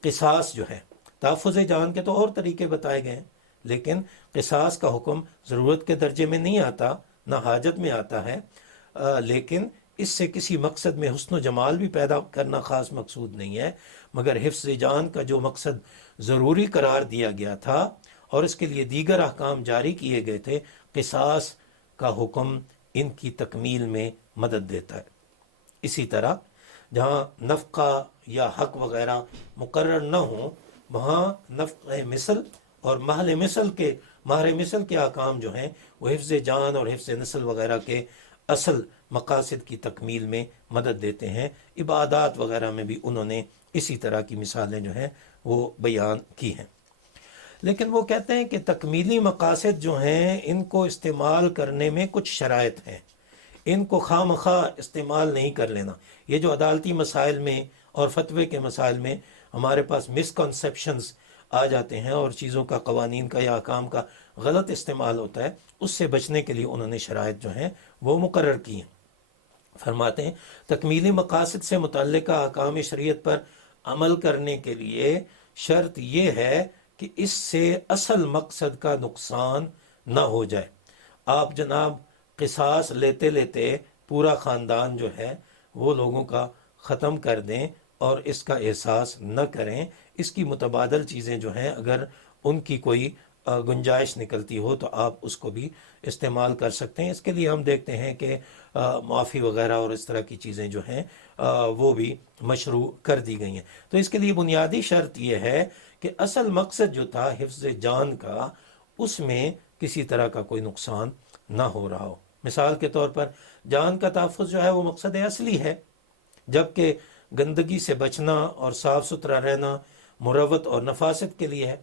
قصاص جو ہے، تحفظ جان کے تو اور طریقے بتائے گئے ہیں، لیکن قصاص کا حکم ضرورت کے درجے میں نہیں آتا، نہ حاجت میں آتا ہے، لیکن اس سے کسی مقصد میں حسن و جمال بھی پیدا کرنا خاص مقصود نہیں ہے، مگر حفظ جان کا جو مقصد ضروری قرار دیا گیا تھا اور اس کے لیے دیگر احکام جاری کیے گئے تھے، قصاص کا حکم ان کی تکمیل میں مدد دیتا ہے۔ اسی طرح جہاں نفقہ یا حق وغیرہ مقرر نہ ہوں، وہاں نفقہ مثل اور مہر مثل کے احکام جو ہیں وہ حفظ جان اور حفظ نسل وغیرہ کے اصل مقاصد کی تکمیل میں مدد دیتے ہیں۔ عبادات وغیرہ میں بھی انہوں نے اسی طرح کی مثالیں جو ہیں وہ بیان کی ہیں۔ لیکن وہ کہتے ہیں کہ تکمیلی مقاصد جو ہیں ان کو استعمال کرنے میں کچھ شرائط ہیں، ان کو خواہ مخواہ استعمال نہیں کر لینا۔ یہ جو عدالتی مسائل میں اور فتوے کے مسائل میں ہمارے پاس مسکنسیپشنز آ جاتے ہیں اور چیزوں کا، قوانین کا یا احکام کا غلط استعمال ہوتا ہے، اس سے بچنے کے لیے انہوں نے شرائط جو ہیں وہ مقرر کی ہیں۔ فرماتے ہیں تکمیلی مقاصد سے متعلقہ احکام شریعت پر عمل کرنے کے لیے شرط یہ ہے کہ اس سے اصل مقصد کا نقصان نہ ہو جائے۔ آپ جناب قصاص لیتے لیتے پورا خاندان جو ہے وہ لوگوں کا ختم کر دیں اور اس کا احساس نہ کریں، اس کی متبادل چیزیں جو ہیں اگر ان کی کوئی گنجائش نکلتی ہو تو آپ اس کو بھی استعمال کر سکتے ہیں۔ اس کے لیے ہم دیکھتے ہیں کہ معافی وغیرہ اور اس طرح کی چیزیں جو ہیں وہ بھی مشروع کر دی گئی ہیں۔ تو اس کے لیے بنیادی شرط یہ ہے کہ اصل مقصد جو تھا حفظ جان کا، اس میں کسی طرح کا کوئی نقصان نہ ہو رہا ہو۔ مثال کے طور پر جان کا تحفظ جو ہے وہ مقصد اصلی ہے، جبکہ گندگی سے بچنا اور صاف ستھرا رہنا مروت اور نفاست کے لیے ہے۔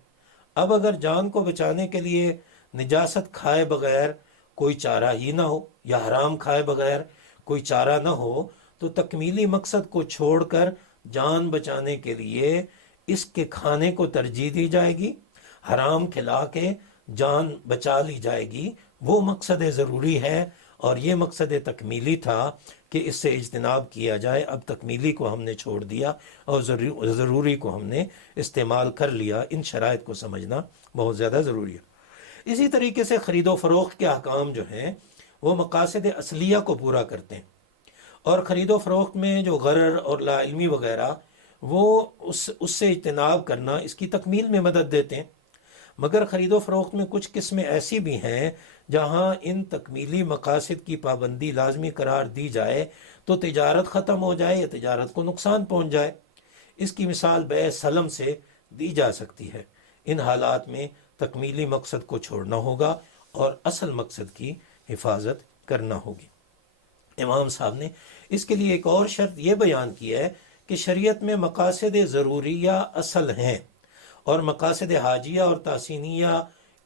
اب اگر جان کو بچانے کے لیے نجاست کھائے بغیر کوئی چارہ ہی نہ ہو یا حرام کھائے بغیر کوئی چارہ نہ ہو تو تکمیلی مقصد کو چھوڑ کر جان بچانے کے لیے اس کے کھانے کو ترجیح دی جائے گی، حرام کھلا کے جان بچا لی جائے گی۔ وہ مقصد ضروری ہے اور یہ مقصد تکمیلی تھا کہ اس سے اجتناب کیا جائے۔ اب تکمیلی کو ہم نے چھوڑ دیا اور ضروری کو ہم نے استعمال کر لیا۔ ان شرائط کو سمجھنا بہت زیادہ ضروری ہے۔ اسی طریقے سے خرید و فروخت کے احکام جو ہیں وہ مقاصد اصلیہ کو پورا کرتے ہیں، اور خرید و فروخت میں جو غرر اور لا علمی وغیرہ وہ اس سے اجتناب کرنا اس کی تکمیل میں مدد دیتے ہیں۔ مگر خرید و فروخت میں کچھ قسمیں ایسی بھی ہیں جہاں ان تکمیلی مقاصد کی پابندی لازمی قرار دی جائے تو تجارت ختم ہو جائے یا تجارت کو نقصان پہنچ جائے۔ اس کی مثال بیع سلم سے دی جا سکتی ہے۔ ان حالات میں تکمیلی مقصد کو چھوڑنا ہوگا اور اصل مقصد کی حفاظت کرنا ہوگی۔ امام صاحب نے اس کے لیے ایک اور شرط یہ بیان کی ہے کہ شریعت میں مقاصد ضروریہ اصل ہیں اور مقاصد حاجیہ اور تحسینیہ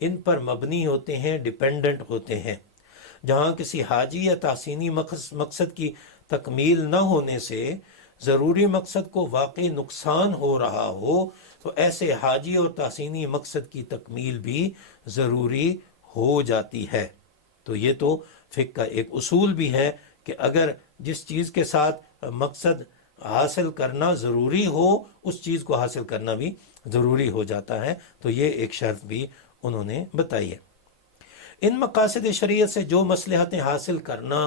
ان پر مبنی ہوتے ہیں، ڈیپینڈنٹ ہوتے ہیں۔ جہاں کسی حاجی یا تحسینی مقصد کی تکمیل نہ ہونے سے ضروری مقصد کو واقعی نقصان ہو رہا ہو تو ایسے حاجی اور تحسینی مقصد کی تکمیل بھی ضروری ہو جاتی ہے۔ تو یہ تو فقہ کا ایک اصول بھی ہے کہ اگر جس چیز کے ساتھ مقصد حاصل کرنا ضروری ہو اس چیز کو حاصل کرنا بھی ضروری ہو جاتا ہے، تو یہ ایک شرط بھی انہوں نے بتائی ہے۔ ان مقاصد شریعت سے جو مصلحتیں حاصل کرنا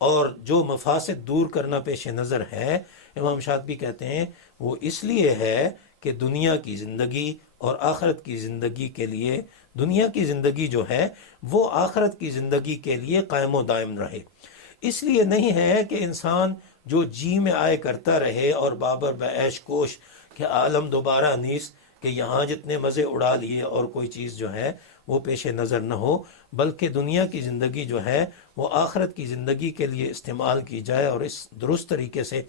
اور جو مفاسد دور کرنا پیش نظر ہے، امام شاطبی کہتے ہیں وہ اس لیے ہے کہ دنیا کی زندگی اور آخرت کی زندگی کے لیے، دنیا کی زندگی جو ہے وہ آخرت کی زندگی کے لیے قائم و دائم رہے۔ اس لیے نہیں ہے کہ انسان جو جی میں آئے کرتا رہے اور بابر بعیش کوش کہ عالم دوبارہ نیس، کہ یہاں جتنے مزے اڑا لیے اور کوئی چیز جو ہے وہ پیش نظر نہ ہو، بلکہ دنیا کی زندگی جو ہے وہ آخرت کی زندگی کے لیے استعمال کی جائے، اور اس درست طریقے سے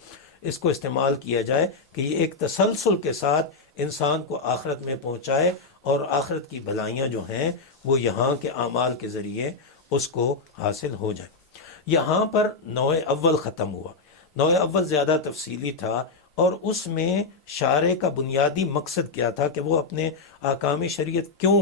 اس کو استعمال کیا جائے کہ یہ ایک تسلسل کے ساتھ انسان کو آخرت میں پہنچائے، اور آخرت کی بھلائیاں جو ہیں وہ یہاں کے اعمال کے ذریعے اس کو حاصل ہو جائیں۔ یہاں پر نوع اول ختم ہوا۔ نوع اول زیادہ تفصیلی تھا، اور اس میں شارع کا بنیادی مقصد کیا تھا کہ وہ اپنے احکام شریعت کیوں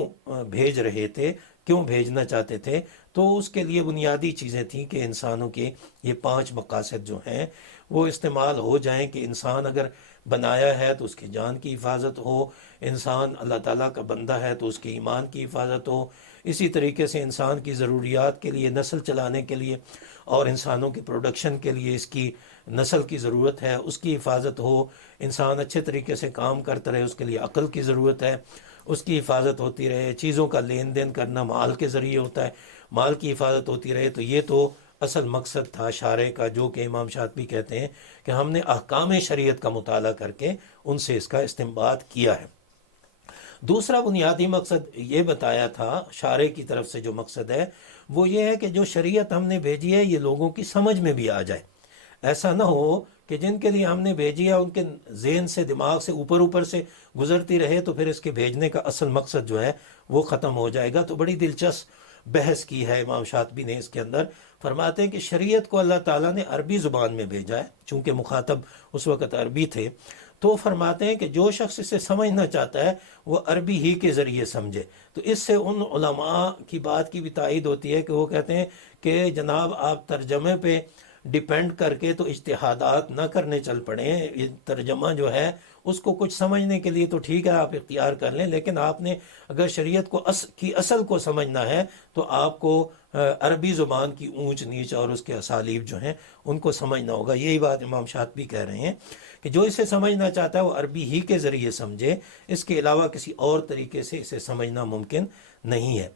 بھیج رہے تھے، کیوں بھیجنا چاہتے تھے۔ تو اس کے لیے بنیادی چیزیں تھیں کہ انسانوں کے یہ 5 مقاصد جو ہیں وہ استعمال ہو جائیں، کہ انسان اگر بنایا ہے تو اس کی جان کی حفاظت ہو، انسان اللہ تعالیٰ کا بندہ ہے تو اس کے ایمان کی حفاظت ہو، اسی طریقے سے انسان کی ضروریات کے لیے، نسل چلانے کے لیے اور انسانوں کی پروڈکشن کے لیے اس کی نسل کی ضرورت ہے، اس کی حفاظت ہو، انسان اچھے طریقے سے کام کرتا رہے، اس کے لیے عقل کی ضرورت ہے، اس کی حفاظت ہوتی رہے، چیزوں کا لین دین کرنا مال کے ذریعے ہوتا ہے، مال کی حفاظت ہوتی رہے۔ تو یہ تو اصل مقصد تھا شارع کا، جو کہ امام شاطبی کہتے ہیں کہ ہم نے احکام شریعت کا مطالعہ کر کے ان سے اس کا استنباط کیا ہے۔ دوسرا بنیادی مقصد یہ بتایا تھا شارع کی طرف سے، جو مقصد ہے وہ یہ ہے کہ جو شریعت ہم نے بھیجی ہے یہ لوگوں کی سمجھ میں بھی آ جائے۔ ایسا نہ ہو کہ جن کے لیے ہم نے بھیجی ہے ان کے ذہن سے، دماغ سے اوپر سے گزرتی رہے، تو پھر اس کے بھیجنے کا اصل مقصد جو ہے وہ ختم ہو جائے گا۔ تو بڑی دلچسپ بحث کی ہے امام شاطبی نے اس کے اندر۔ فرماتے ہیں کہ شریعت کو اللہ تعالیٰ نے عربی زبان میں بھیجا ہے، چونکہ مخاطب اس وقت عربی تھے، تو فرماتے ہیں کہ جو شخص اسے سمجھنا چاہتا ہے وہ عربی ہی کے ذریعے سمجھے۔ تو اس سے ان علماء کی بات کی بھی تائید ہوتی ہے کہ وہ کہتے ہیں کہ جناب آپ ترجمے پہ ڈیپینڈ کر کے تو اجتہادات نہ کرنے چل پڑیں، ترجمہ جو ہے اس کو کچھ سمجھنے کے لیے تو ٹھیک ہے آپ اختیار کر لیں، لیکن آپ نے اگر شریعت کو کی اصل کو سمجھنا ہے تو آپ کو عربی زبان کی اونچ نیچ اور اس کے اسالیب جو ہیں ان کو سمجھنا ہوگا۔ یہی بات امام شاطبی کہہ رہے ہیں کہ جو اسے سمجھنا چاہتا ہے وہ عربی ہی کے ذریعے سمجھے، اس کے علاوہ کسی اور طریقے سے اسے سمجھنا ممکن نہیں ہے۔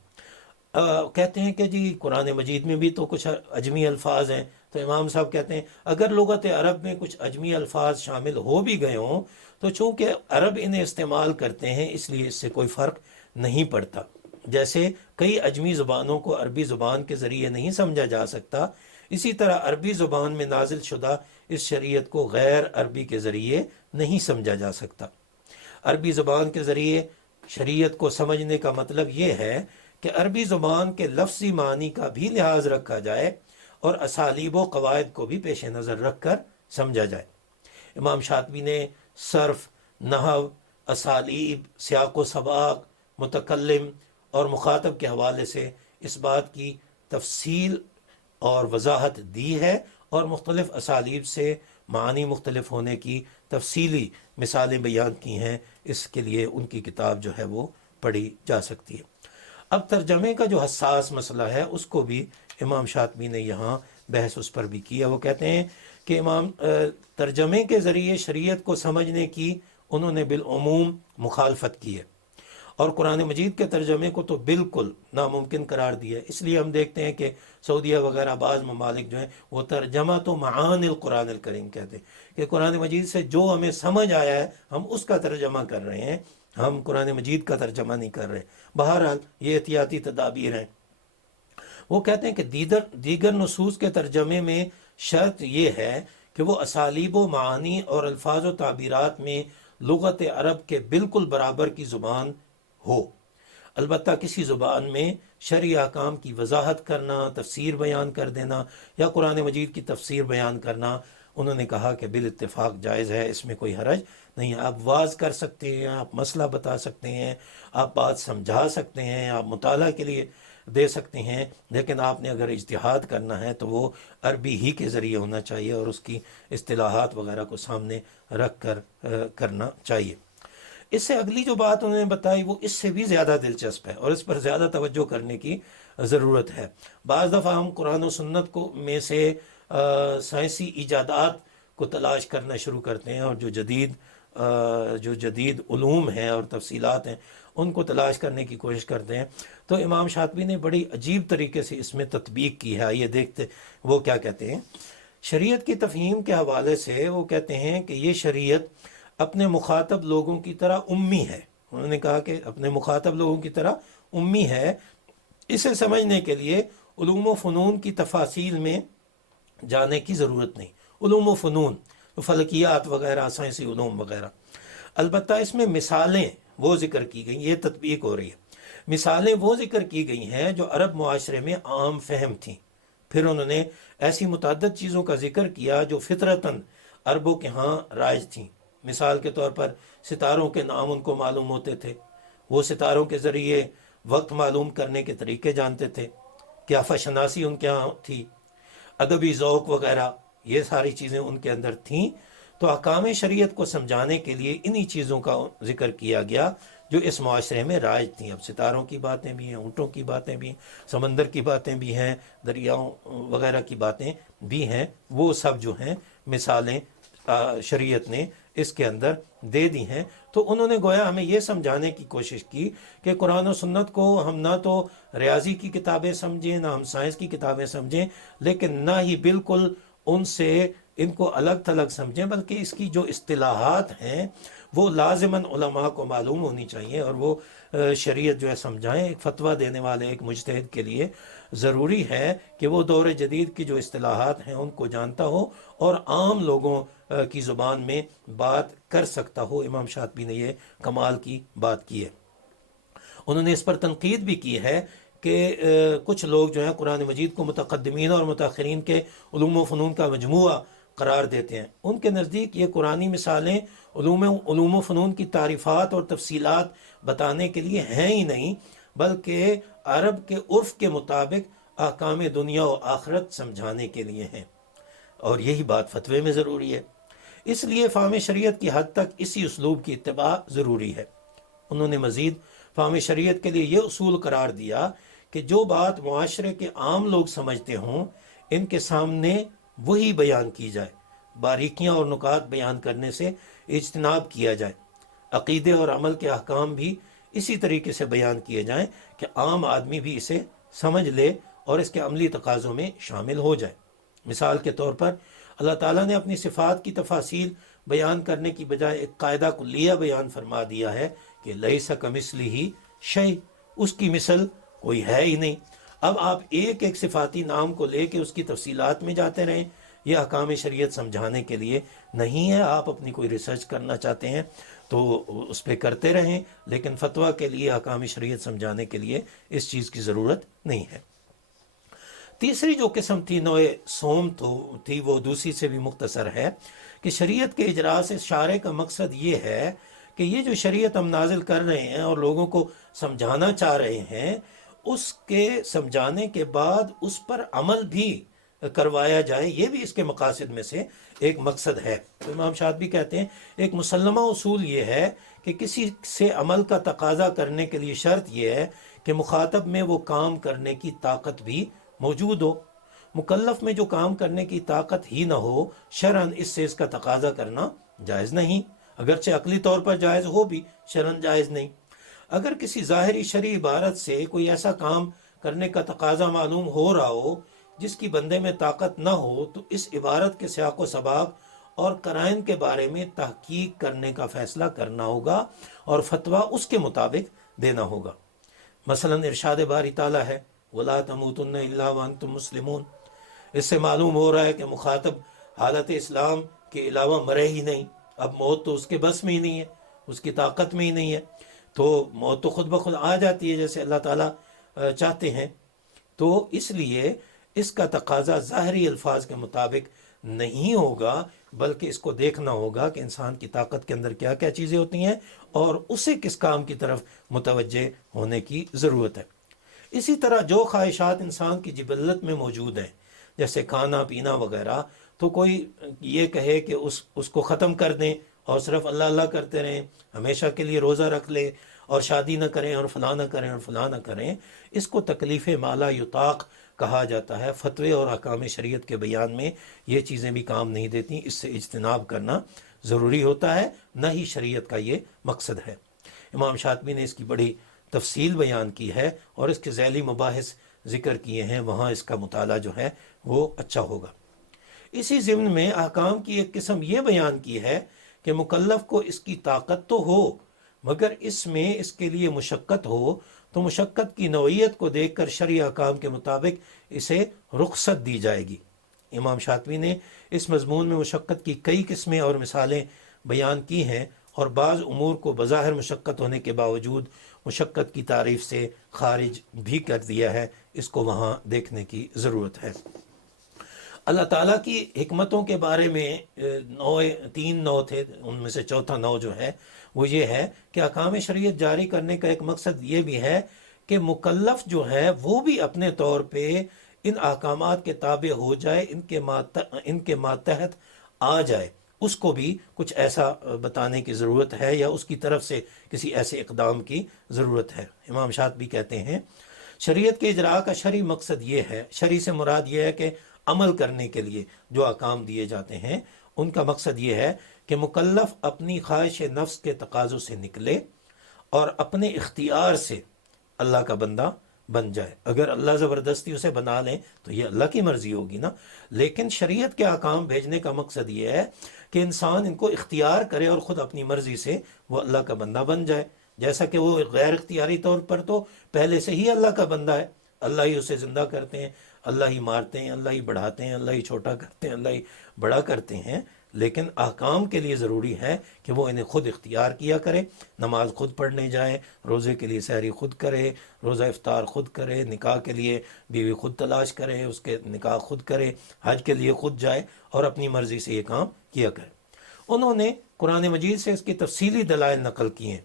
کہتے ہیں کہ جی قرآن مجید میں بھی تو کچھ عجمی الفاظ ہیں، تو امام صاحب کہتے ہیں اگر لغت عرب میں کچھ عجمی الفاظ شامل ہو بھی گئے ہوں تو چونکہ عرب انہیں استعمال کرتے ہیں اس لیے اس سے کوئی فرق نہیں پڑتا۔ جیسے کئی عجمی زبانوں کو عربی زبان کے ذریعے نہیں سمجھا جا سکتا، اسی طرح عربی زبان میں نازل شدہ اس شریعت کو غیر عربی کے ذریعے نہیں سمجھا جا سکتا۔ عربی زبان کے ذریعے شریعت کو سمجھنے کا مطلب یہ ہے کہ عربی زبان کے لفظی معنی کا بھی لحاظ رکھا جائے اور اسالیب و قواعد کو بھی پیش نظر رکھ کر سمجھا جائے۔ امام شاطبی نے صرف، نحو، اسالیب، سیاق و سباق، متکلم اور مخاطب کے حوالے سے اس بات کی تفصیل اور وضاحت دی ہے، اور مختلف اسالیب سے معنی مختلف ہونے کی تفصیلی مثالیں بیان کی ہیں۔ اس کے لیے ان کی کتاب جو ہے وہ پڑھی جا سکتی ہے۔ اب ترجمے کا جو حساس مسئلہ ہے اس کو بھی امام شاطبی نے یہاں بحث اس پر بھی کیا۔ وہ کہتے ہیں کہ ترجمے کے ذریعے شریعت کو سمجھنے کی انہوں نے بالعموم مخالفت کی ہے، اور قرآن مجید کے ترجمے کو تو بالکل ناممکن قرار دیا ہے۔ اس لیے ہم دیکھتے ہیں کہ سعودیہ وغیرہ بعض ممالک جو ہیں وہ ترجمہ تو معانی القرآن الکریم کہتے ہیں کہ قرآن مجید سے جو ہمیں سمجھ آیا ہے ہم اس کا ترجمہ کر رہے ہیں، ہم قرآن مجید کا ترجمہ نہیں کر رہے۔ بہرحال یہ احتیاطی تدابیر ہیں۔ وہ کہتے ہیں کہ دیگر نصوص کے ترجمے میں شرط یہ ہے کہ وہ اسالیب و معانی اور الفاظ و تعبیرات میں لغت عرب کے بالکل برابر کی زبان ہو۔ البتہ کسی زبان میں شرعی احکام کی وضاحت کرنا، تفسیر بیان کر دینا یا قرآن مجید کی تفسیر بیان کرنا انہوں نے کہا کہ بالاتفاق جائز ہے، اس میں کوئی حرج نہیں ہے۔ آپ واز کر سکتے ہیں، آپ مسئلہ بتا سکتے ہیں، آپ بات سمجھا سکتے ہیں، آپ مطالعہ کے لیے دے سکتے ہیں، لیکن آپ نے اگر اجتہاد کرنا ہے تو وہ عربی ہی کے ذریعے ہونا چاہیے اور اس کی اصطلاحات وغیرہ کو سامنے رکھ کر کرنا چاہیے۔ اس سے اگلی جو بات انہوں نے بتائی وہ اس سے بھی زیادہ دلچسپ ہے اور اس پر زیادہ توجہ کرنے کی ضرورت ہے۔ بعض دفعہ ہم قرآن و سنت کو میں سے سائنسی ایجادات کو تلاش کرنا شروع کرتے ہیں اور جو جدید علوم ہیں اور تفصیلات ہیں ان کو تلاش کرنے کی کوشش کرتے ہیں، تو امام شاطبی نے بڑی عجیب طریقے سے اس میں تطبیق کی ہے۔ آئیے دیکھتے وہ کیا کہتے ہیں۔ شریعت کی تفہیم کے حوالے سے وہ کہتے ہیں کہ یہ شریعت اپنے مخاطب لوگوں کی طرح امی ہے۔ انہوں نے کہا کہ اپنے مخاطب لوگوں کی طرح امی ہے، اسے سمجھنے کے لیے علوم و فنون کی تفاصیل میں جانے کی ضرورت نہیں۔ علوم و فنون، فلکیات وغیرہ، سائنسی علوم وغیرہ، البتہ اس میں مثالیں وہ ذکر کی گئی، یہ تطبیق ہو رہی ہے۔ مثالیں وہ ذکر کی گئی ہیں جو عرب معاشرے میں عام فہم تھیں۔ پھر انہوں نے ایسی متعدد چیزوں کا ذکر کیا جو فطرتاً عربوں کے ہاں رائج تھیں۔ مثال کے طور پر ستاروں کے نام ان کو معلوم ہوتے تھے، وہ ستاروں کے ذریعے وقت معلوم کرنے کے طریقے جانتے تھے، قیافہ شناسی ان کے ہاں تھی، ادبی ذوق وغیرہ، یہ ساری چیزیں ان کے اندر تھیں۔ تو احکام شریعت کو سمجھانے کے لیے انہی چیزوں کا ذکر کیا گیا جو اس معاشرے میں رائج تھیں۔ اب ستاروں کی باتیں بھی ہیں، اونٹوں کی باتیں بھی ہیں، سمندر کی باتیں بھی ہیں، دریاؤں وغیرہ کی باتیں بھی ہیں، وہ سب جو ہیں مثالیں شریعت نے اس کے اندر دے دی ہیں۔ تو انہوں نے گویا ہمیں یہ سمجھانے کی کوشش کی کہ قرآن و سنت کو ہم نہ تو ریاضی کی کتابیں سمجھیں، نہ ہم سائنس کی کتابیں سمجھیں، لیکن نہ ہی بالکل ان سے ان کو الگ تھلگ سمجھیں، بلکہ اس کی جو اصطلاحات ہیں وہ لازماً علماء کو معلوم ہونی چاہیے اور وہ شریعت جو ہے سمجھائیں۔ ایک فتویٰ دینے والے ایک مجتہد کے لیے ضروری ہے کہ وہ دور جدید کی جو اصطلاحات ہیں ان کو جانتا ہو اور عام لوگوں کی زبان میں بات کر سکتا ہو۔ امام شاطبی نے یہ کمال کی بات کی ہے۔ انہوں نے اس پر تنقید بھی کی ہے کہ کچھ لوگ جو ہیں قرآن مجید کو متقدمین اور متاخرین کے علوم و فنون کا مجموعہ قرار دیتے ہیں۔ ان کے نزدیک یہ قرآنی مثالیں علوم و فنون کی تعریفات اور تفصیلات بتانے کے لیے ہیں ہی نہیں، بلکہ عرب کے عرف کے مطابق احکام دنیا و آخرت سمجھانے کے لیے ہیں، اور یہی بات فتوے میں ضروری ہے۔ اس لیے فہم شریعت کی حد تک اسی اسلوب کی اتباع ضروری ہے۔ انہوں نے مزید فہم شریعت کے لیے یہ اصول قرار دیا کہ جو بات معاشرے کے عام لوگ سمجھتے ہوں ان کے سامنے وہی بیان کی جائے، باریکیاں اور نکات بیان کرنے سے اجتناب کیا جائے، عقیدے اور عمل کے احکام بھی اسی طریقے سے بیان کیے جائیں کہ عام آدمی بھی اسے سمجھ لے اور اس کے عملی تقاضوں میں شامل ہو جائے۔ مثال کے طور پر اللہ تعالیٰ نے اپنی صفات کی تفاصیل بیان کرنے کی بجائے ایک قاعدہ کلیہ بیان فرما دیا ہے کہ لیس کمثلہ شیء، اس کی مثل کوئی ہے ہی نہیں۔ اب آپ ایک ایک صفاتی نام کو لے کے اس کی تفصیلات میں جاتے رہیں، یہ احکام شریعت سمجھانے کے لیے نہیں ہے۔ آپ اپنی کوئی ریسرچ کرنا چاہتے ہیں تو اس پہ کرتے رہیں، لیکن فتویٰ کے لیے، احکام شریعت سمجھانے کے لیے اس چیز کی ضرورت نہیں ہے۔ تیسری جو قسم تھی نوع صوم تھی، وہ دوسری سے بھی مختصر ہے کہ شریعت کے اجرا سے شارع کا مقصد یہ ہے کہ یہ جو شریعت ہم نازل کر رہے ہیں اور لوگوں کو سمجھانا چاہ رہے ہیں، اس کے سمجھانے کے بعد اس پر عمل بھی کروایا جائے، یہ بھی اس کے مقاصد میں سے ایک مقصد ہے۔ تو امام شاطبی کہتے ہیں ایک مسلمہ اصول یہ ہے کہ کسی سے عمل کا تقاضا کرنے کے لیے شرط یہ ہے کہ مخاطب میں وہ کام کرنے کی طاقت بھی موجود ہو۔ مکلف میں جو کام کرنے کی طاقت ہی نہ ہو، شرعاً اس سے اس کا تقاضا کرنا جائز نہیں، اگرچہ عقلی طور پر جائز ہو بھی شرعاً جائز نہیں۔ اگر کسی ظاہری شرعی عبارت سے کوئی ایسا کام کرنے کا تقاضا معلوم ہو رہا ہو جس کی بندے میں طاقت نہ ہو، تو اس عبارت کے سیاق و سباق اور قرائن کے بارے میں تحقیق کرنے کا فیصلہ کرنا ہوگا اور فتویٰ اس کے مطابق دینا ہوگا۔ مثلا ارشاد باری تعالیٰ ہے وَلَا تَمُوتُنَّ إِلَّا وَأَنْتُمْ مُسْلِمُونَ، اس سے معلوم ہو رہا ہے کہ مخاطب حالت اسلام کے علاوہ مرے ہی نہیں۔ اب موت تو اس کے بس میں ہی نہیں ہے، اس کی طاقت میں ہی نہیں ہے، تو موت تو خود بخود آ جاتی ہے جیسے اللہ تعالیٰ چاہتے ہیں۔ تو اس لیے اس کا تقاضا ظاہری الفاظ کے مطابق نہیں ہوگا، بلکہ اس کو دیکھنا ہوگا کہ انسان کی طاقت کے اندر کیا کیا چیزیں ہوتی ہیں اور اسے کس کام کی طرف متوجہ ہونے کی ضرورت ہے۔ اسی طرح جو خواہشات انسان کی جبلت میں موجود ہیں، جیسے کھانا پینا وغیرہ، تو کوئی یہ کہے کہ اس کو ختم کر دیں اور صرف اللہ اللہ کرتے رہیں، ہمیشہ کے لیے روزہ رکھ لیں اور شادی نہ کریں اور فلاں نہ کریں اور فلاں نہ کریں، اس کو تکلیف مالا یطاق کہا جاتا ہے۔ فتوے اور احکام شریعت کے بیان میں یہ چیزیں بھی کام نہیں دیتی، اس سے اجتناب کرنا ضروری ہوتا ہے، نہ ہی شریعت کا یہ مقصد ہے۔ امام شاطبی نے اس کی بڑی تفصیل بیان کی ہے اور اس کے ذیلی مباحث ذکر کیے ہیں، وہاں اس کا مطالعہ جو ہے وہ اچھا ہوگا۔ اسی ضمن میں احکام کی ایک قسم یہ بیان کی ہے کہ مکلف کو اس کی طاقت تو ہو، مگر اس میں اس کے لیے مشقت ہو، تو مشقت کی نوعیت کو دیکھ کر شرعی احکام کے مطابق اسے رخصت دی جائے گی۔ امام شاطبی نے اس مضمون میں مشقت کی کئی قسمیں اور مثالیں بیان کی ہیں، اور بعض امور کو بظاہر مشقت ہونے کے باوجود مشقت کی تعریف سے خارج بھی کر دیا ہے، اس کو وہاں دیکھنے کی ضرورت ہے۔ اللہ تعالیٰ کی حکمتوں کے بارے میں تین نوع تھے، ان میں سے چوتھا نوع جو ہے وہ یہ ہے کہ احکام شریعت جاری کرنے کا ایک مقصد یہ بھی ہے کہ مکلف جو ہے وہ بھی اپنے طور پہ ان احکامات کے تابع ہو جائے، ان کے ماتحت آ جائے، اس کو بھی کچھ ایسا بتانے کی ضرورت ہے یا اس کی طرف سے کسی ایسے اقدام کی ضرورت ہے۔ امام شاطبی کہتے ہیں شریعت کے اجراء کا شرعی مقصد یہ ہے، شرعی سے مراد یہ ہے کہ عمل کرنے کے لیے جو احکام دیے جاتے ہیں ان کا مقصد یہ ہے کہ مکلف اپنی خواہش نفس کے تقاضوں سے نکلے اور اپنے اختیار سے اللہ کا بندہ بن جائے۔ اگر اللہ زبردستی اسے بنا لیں تو یہ اللہ کی مرضی ہوگی نا، لیکن شریعت کے احکام بھیجنے کا مقصد یہ ہے کہ انسان ان کو اختیار کرے اور خود اپنی مرضی سے وہ اللہ کا بندہ بن جائے، جیسا کہ وہ غیر اختیاری طور پر تو پہلے سے ہی اللہ کا بندہ ہے، اللہ ہی اسے زندہ کرتے ہیں، اللہ ہی مارتے ہیں، اللہ ہی بڑھاتے ہیں، اللہ ہی چھوٹا کرتے ہیں، اللہ ہی بڑا کرتے ہیں، لیکن احکام کے لیے ضروری ہے کہ وہ انہیں خود اختیار کیا کرے، نماز خود پڑھنے جائے، روزے کے لیے سحری خود کرے، روزہ افطار خود کرے، نکاح کے لیے بیوی خود تلاش کرے، اس کے نکاح خود کرے، حج کے لیے خود جائے اور اپنی مرضی سے یہ کام کیا کرے۔ انہوں نے قرآن مجید سے اس کی تفصیلی دلائل نقل کی ہیں،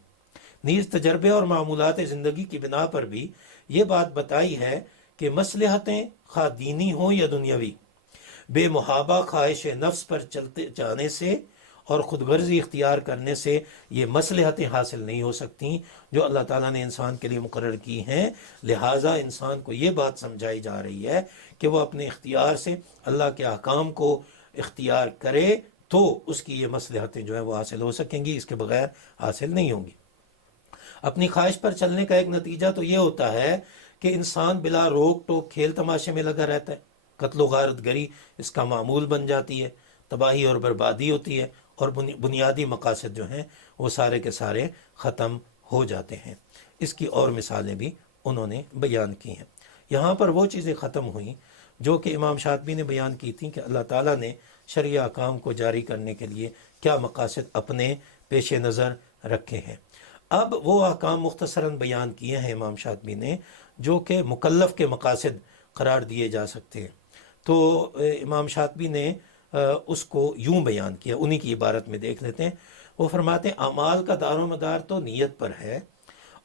نیز تجربے اور معمولات زندگی کی بنا پر بھی یہ بات بتائی ہے کہ مصلحتیں خواہ دینی ہوں یا دنیاوی، بے محابہ خواہش نفس پر چلتے جانے سے اور خود غرضی اختیار کرنے سے یہ مصلحتیں حاصل نہیں ہو سکتی جو اللہ تعالیٰ نے انسان کے لیے مقرر کی ہیں۔ لہٰذا انسان کو یہ بات سمجھائی جا رہی ہے کہ وہ اپنے اختیار سے اللہ کے احکام کو اختیار کرے تو اس کی یہ مصلحتیں جو ہیں وہ حاصل ہو سکیں گی، اس کے بغیر حاصل نہیں ہوں گی۔ اپنی خواہش پر چلنے کا ایک نتیجہ تو یہ ہوتا ہے کہ انسان بلا روک ٹوک کھیل تماشے میں لگا رہتا ہے، قتل و غارت گری اس کا معمول بن جاتی ہے، تباہی اور بربادی ہوتی ہے، اور بنیادی مقاصد جو ہیں وہ سارے کے سارے ختم ہو جاتے ہیں۔ اس کی اور مثالیں بھی انہوں نے بیان کی ہیں۔ یہاں پر وہ چیزیں ختم ہوئیں جو کہ امام شاطبی نے بیان کی تھیں کہ اللہ تعالیٰ نے شرعی احکام کو جاری کرنے کے لیے کیا مقاصد اپنے پیش نظر رکھے ہیں۔ اب وہ احکام مختصراً بیان کیے ہیں امام شاطبی نے جو کہ مکلف کے مقاصد قرار دیے جا سکتے ہیں، تو امام شاطبی نے اس کو یوں بیان کیا، انہی کی عبارت میں دیکھ لیتے ہیں۔ وہ فرماتے ہیں اعمال کا دار و مدار تو نیت پر ہے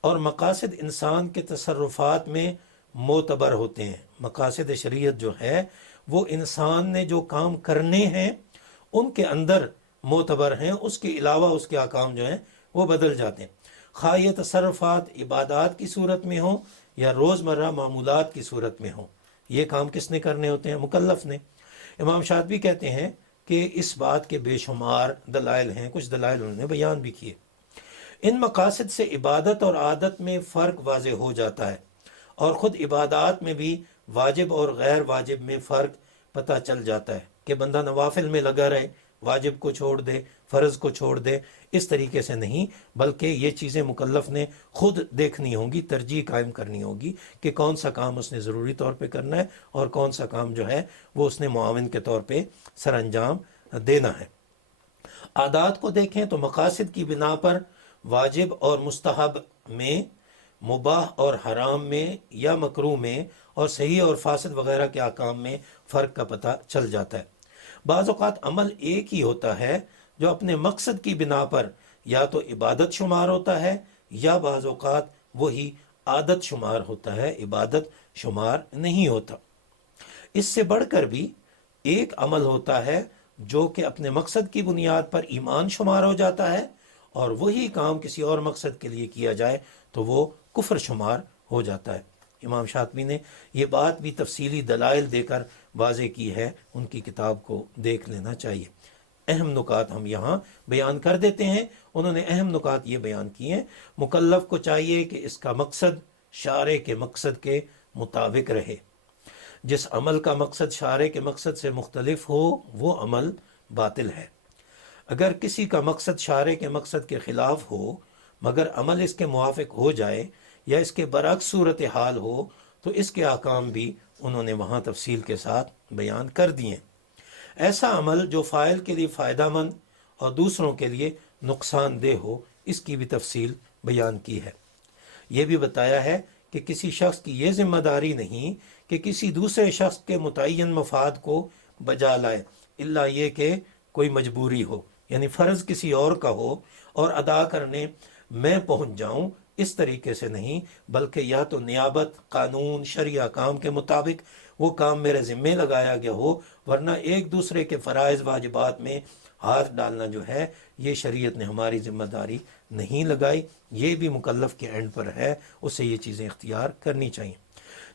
اور مقاصد انسان کے تصرفات میں معتبر ہوتے ہیں۔ مقاصد شریعت جو ہے وہ انسان نے جو کام کرنے ہیں ان کے اندر معتبر ہیں، اس کے علاوہ اس کے احکام جو ہیں وہ بدل جاتے ہیں، خواہ یہ تصرفات عبادات کی صورت میں ہوں یا روزمرہ معمولات کی صورت میں ہوں۔ یہ کام کس نے کرنے ہوتے ہیں؟ مکلف نے۔ امام شاطبی کہتے ہیں کہ اس بات کے بے شمار دلائل ہیں، کچھ دلائل انہوں نے بیان بھی کیے۔ ان مقاصد سے عبادت اور عادت میں فرق واضح ہو جاتا ہے، اور خود عبادات میں بھی واجب اور غیر واجب میں فرق پتہ چل جاتا ہے کہ بندہ نوافل میں لگا رہے، واجب کو چھوڑ دے، فرض کو چھوڑ دے، اس طریقے سے نہیں، بلکہ یہ چیزیں مکلف نے خود دیکھنی ہوں گی، ترجیح قائم کرنی ہوگی کہ کون سا کام اس نے ضروری طور پہ کرنا ہے اور کون سا کام جو ہے وہ اس نے معاون کے طور پہ سر انجام دینا ہے۔ عادات کو دیکھیں تو مقاصد کی بنا پر واجب اور مستحب میں، مباح اور حرام میں یا مکروہ میں، اور صحیح اور فاسد وغیرہ کے احکام میں فرق کا پتہ چل جاتا ہے۔ بعض اوقات عمل ایک ہی ہوتا ہے جو اپنے مقصد کی بنا پر یا تو عبادت شمار ہوتا ہے یا بعض اوقات وہی عادت شمار ہوتا ہے، عبادت شمار نہیں ہوتا۔ اس سے بڑھ کر بھی ایک عمل ہوتا ہے جو کہ اپنے مقصد کی بنیاد پر ایمان شمار ہو جاتا ہے، اور وہی کام کسی اور مقصد کے لیے کیا جائے تو وہ کفر شمار ہو جاتا ہے۔ امام شاطبی نے یہ بات بھی تفصیلی دلائل دے کر واضح کی ہے، ان کی کتاب کو دیکھ لینا چاہیے۔ اہم نکات ہم یہاں بیان کر دیتے ہیں۔ انہوں نے اہم نکات یہ بیان کیے ہیں، مکلف کو چاہیے کہ اس کا مقصد شارع کے مقصد کے مطابق رہے۔ جس عمل کا مقصد شارع کے مقصد سے مختلف ہو وہ عمل باطل ہے۔ اگر کسی کا مقصد شارع کے مقصد کے خلاف ہو مگر عمل اس کے موافق ہو جائے یا اس کے برعکس صورتحال ہو تو اس کے احکام بھی انہوں نے وہاں تفصیل کے ساتھ بیان کر دیے۔ ایسا عمل جو فاعل کے لیے فائدہ مند اور دوسروں کے لیے نقصان دہ ہو، اس کی بھی تفصیل بیان کی ہے۔ یہ بھی بتایا ہے کہ کسی شخص کی یہ ذمہ داری نہیں کہ کسی دوسرے شخص کے متعین مفاد کو بجا لائے، الا یہ کہ کوئی مجبوری ہو، یعنی فرض کسی اور کا ہو اور ادا کرنے میں پہنچ جاؤں، اس طریقے سے نہیں، بلکہ یا تو نیابت، قانون، شرعی احکام کے مطابق وہ کام میرے ذمے لگایا گیا ہو، ورنہ ایک دوسرے کے فرائض واجبات میں ہاتھ ڈالنا جو ہے یہ شریعت نے ہماری ذمہ داری نہیں لگائی، یہ بھی مکلف کے اینڈ پر ہے، اسے یہ چیزیں اختیار کرنی چاہیے۔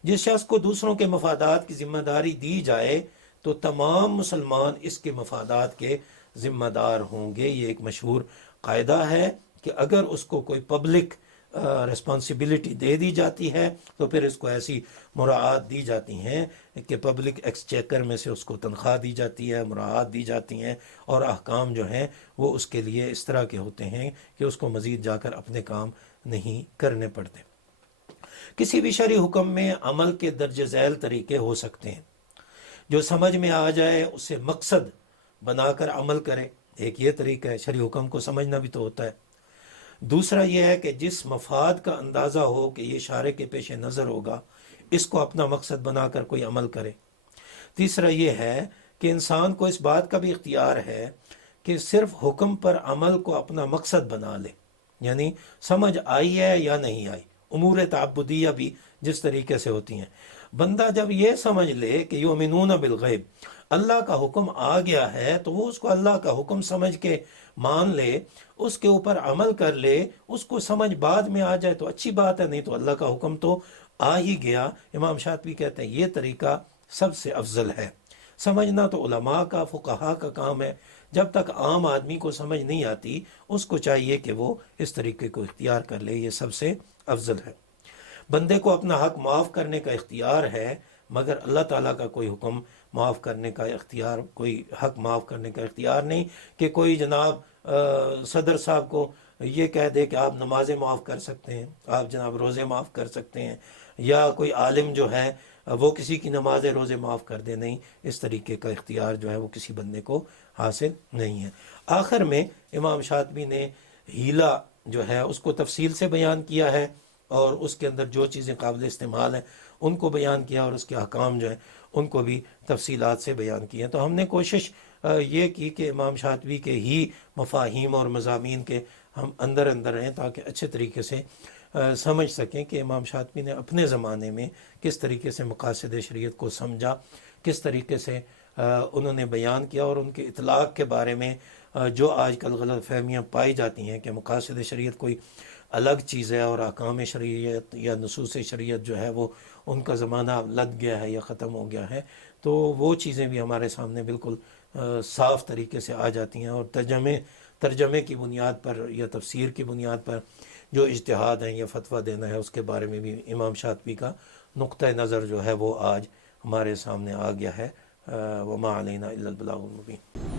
جس شخص کو دوسروں کے مفادات کی ذمہ داری دی جائے تو تمام مسلمان اس کے مفادات کے ذمہ دار ہوں گے۔ یہ ایک مشہور قاعدہ ہے کہ اگر اس کو کوئی پبلک رسپانسبلٹی دے دی جاتی ہے تو پھر اس کو ایسی مراعات دی جاتی ہیں کہ پبلک ایکسچیکر میں سے اس کو تنخواہ دی جاتی ہے، مراعات دی جاتی ہیں، اور احکام جو ہیں وہ اس کے لیے اس طرح کے ہوتے ہیں کہ اس کو مزید جا کر اپنے کام نہیں کرنے پڑتے۔ کسی بھی شرعی حکم میں عمل کے درج ذیل طریقے ہو سکتے ہیں۔ جو سمجھ میں آ جائے اسے مقصد بنا کر عمل کرے، ایک یہ طریقہ ہے، شرعی حکم کو سمجھنا بھی تو ہوتا ہے۔ دوسرا یہ ہے کہ جس مفاد کا اندازہ ہو کہ یہ شارع کے پیش نظر ہوگا، اس کو اپنا مقصد بنا کر کوئی عمل کرے۔ تیسرا یہ ہے کہ انسان کو اس بات کا بھی اختیار ہے کہ صرف حکم پر عمل کو اپنا مقصد بنا لے، یعنی سمجھ آئی ہے یا نہیں آئی۔ امور تعبدیہ بھی جس طریقے سے ہوتی ہیں، بندہ جب یہ سمجھ لے کہ یؤمنون بالغیب، اللہ کا حکم آ گیا ہے تو وہ اس کو اللہ کا حکم سمجھ کے مان لے، اس کے اوپر عمل کر لے، اس کو سمجھ بعد میں آ جائے تو اچھی بات ہے، نہیں تو اللہ کا حکم تو آ ہی گیا۔ امام شاطبی کہتے ہیں یہ طریقہ سب سے افضل ہے۔ سمجھنا تو علماء کا، فقہا کا کام ہے، جب تک عام آدمی کو سمجھ نہیں آتی اس کو چاہیے کہ وہ اس طریقے کو اختیار کر لے، یہ سب سے افضل ہے۔ بندے کو اپنا حق معاف کرنے کا اختیار ہے، مگر اللہ تعالیٰ کا کوئی حکم معاف کرنے کا اختیار، کوئی حق معاف کرنے کا اختیار نہیں کہ کوئی جناب صدر صاحب کو یہ کہہ دے کہ آپ نمازیں معاف کر سکتے ہیں، آپ جناب روزے معاف کر سکتے ہیں، یا کوئی عالم جو ہے وہ کسی کی نماز روزے معاف کر دے، نہیں، اس طریقے کا اختیار جو ہے وہ کسی بندے کو حاصل نہیں ہے۔ آخر میں امام شاطبی نے ہیلہ جو ہے اس کو تفصیل سے بیان کیا ہے، اور اس کے اندر جو چیزیں قابل استعمال ہیں ان کو بیان کیا، اور اس کے احکام جو ہیں ان کو بھی تفصیلات سے بیان کیے ہیں۔ تو ہم نے کوشش یہ کی کہ امام شاطبی کے ہی مفاہیم اور مضامین کے ہم اندر رہیں تاکہ اچھے طریقے سے سمجھ سکیں کہ امام شاطبی نے اپنے زمانے میں کس طریقے سے مقاصد شریعت کو سمجھا، کس طریقے سے انہوں نے بیان کیا، اور ان کے اطلاق کے بارے میں جو آج کل غلط فہمیاں پائی جاتی ہیں کہ مقاصد شریعت کوئی الگ چیز ہے اور احکام شریعت یا نصوص شریعت جو ہے وہ ان کا زمانہ لگ گیا ہے یا ختم ہو گیا ہے، تو وہ چیزیں بھی ہمارے سامنے بالکل صاف طریقے سے آ جاتی ہیں، اور ترجمے کی بنیاد پر یا تفسیر کی بنیاد پر جو اجتہاد ہیں یا فتویٰ دینا ہے اس کے بارے میں بھی امام شاطبی کا نقطہ نظر جو ہے وہ آج ہمارے سامنے آ گیا ہے۔ وما علینا الا البلاغ المبین۔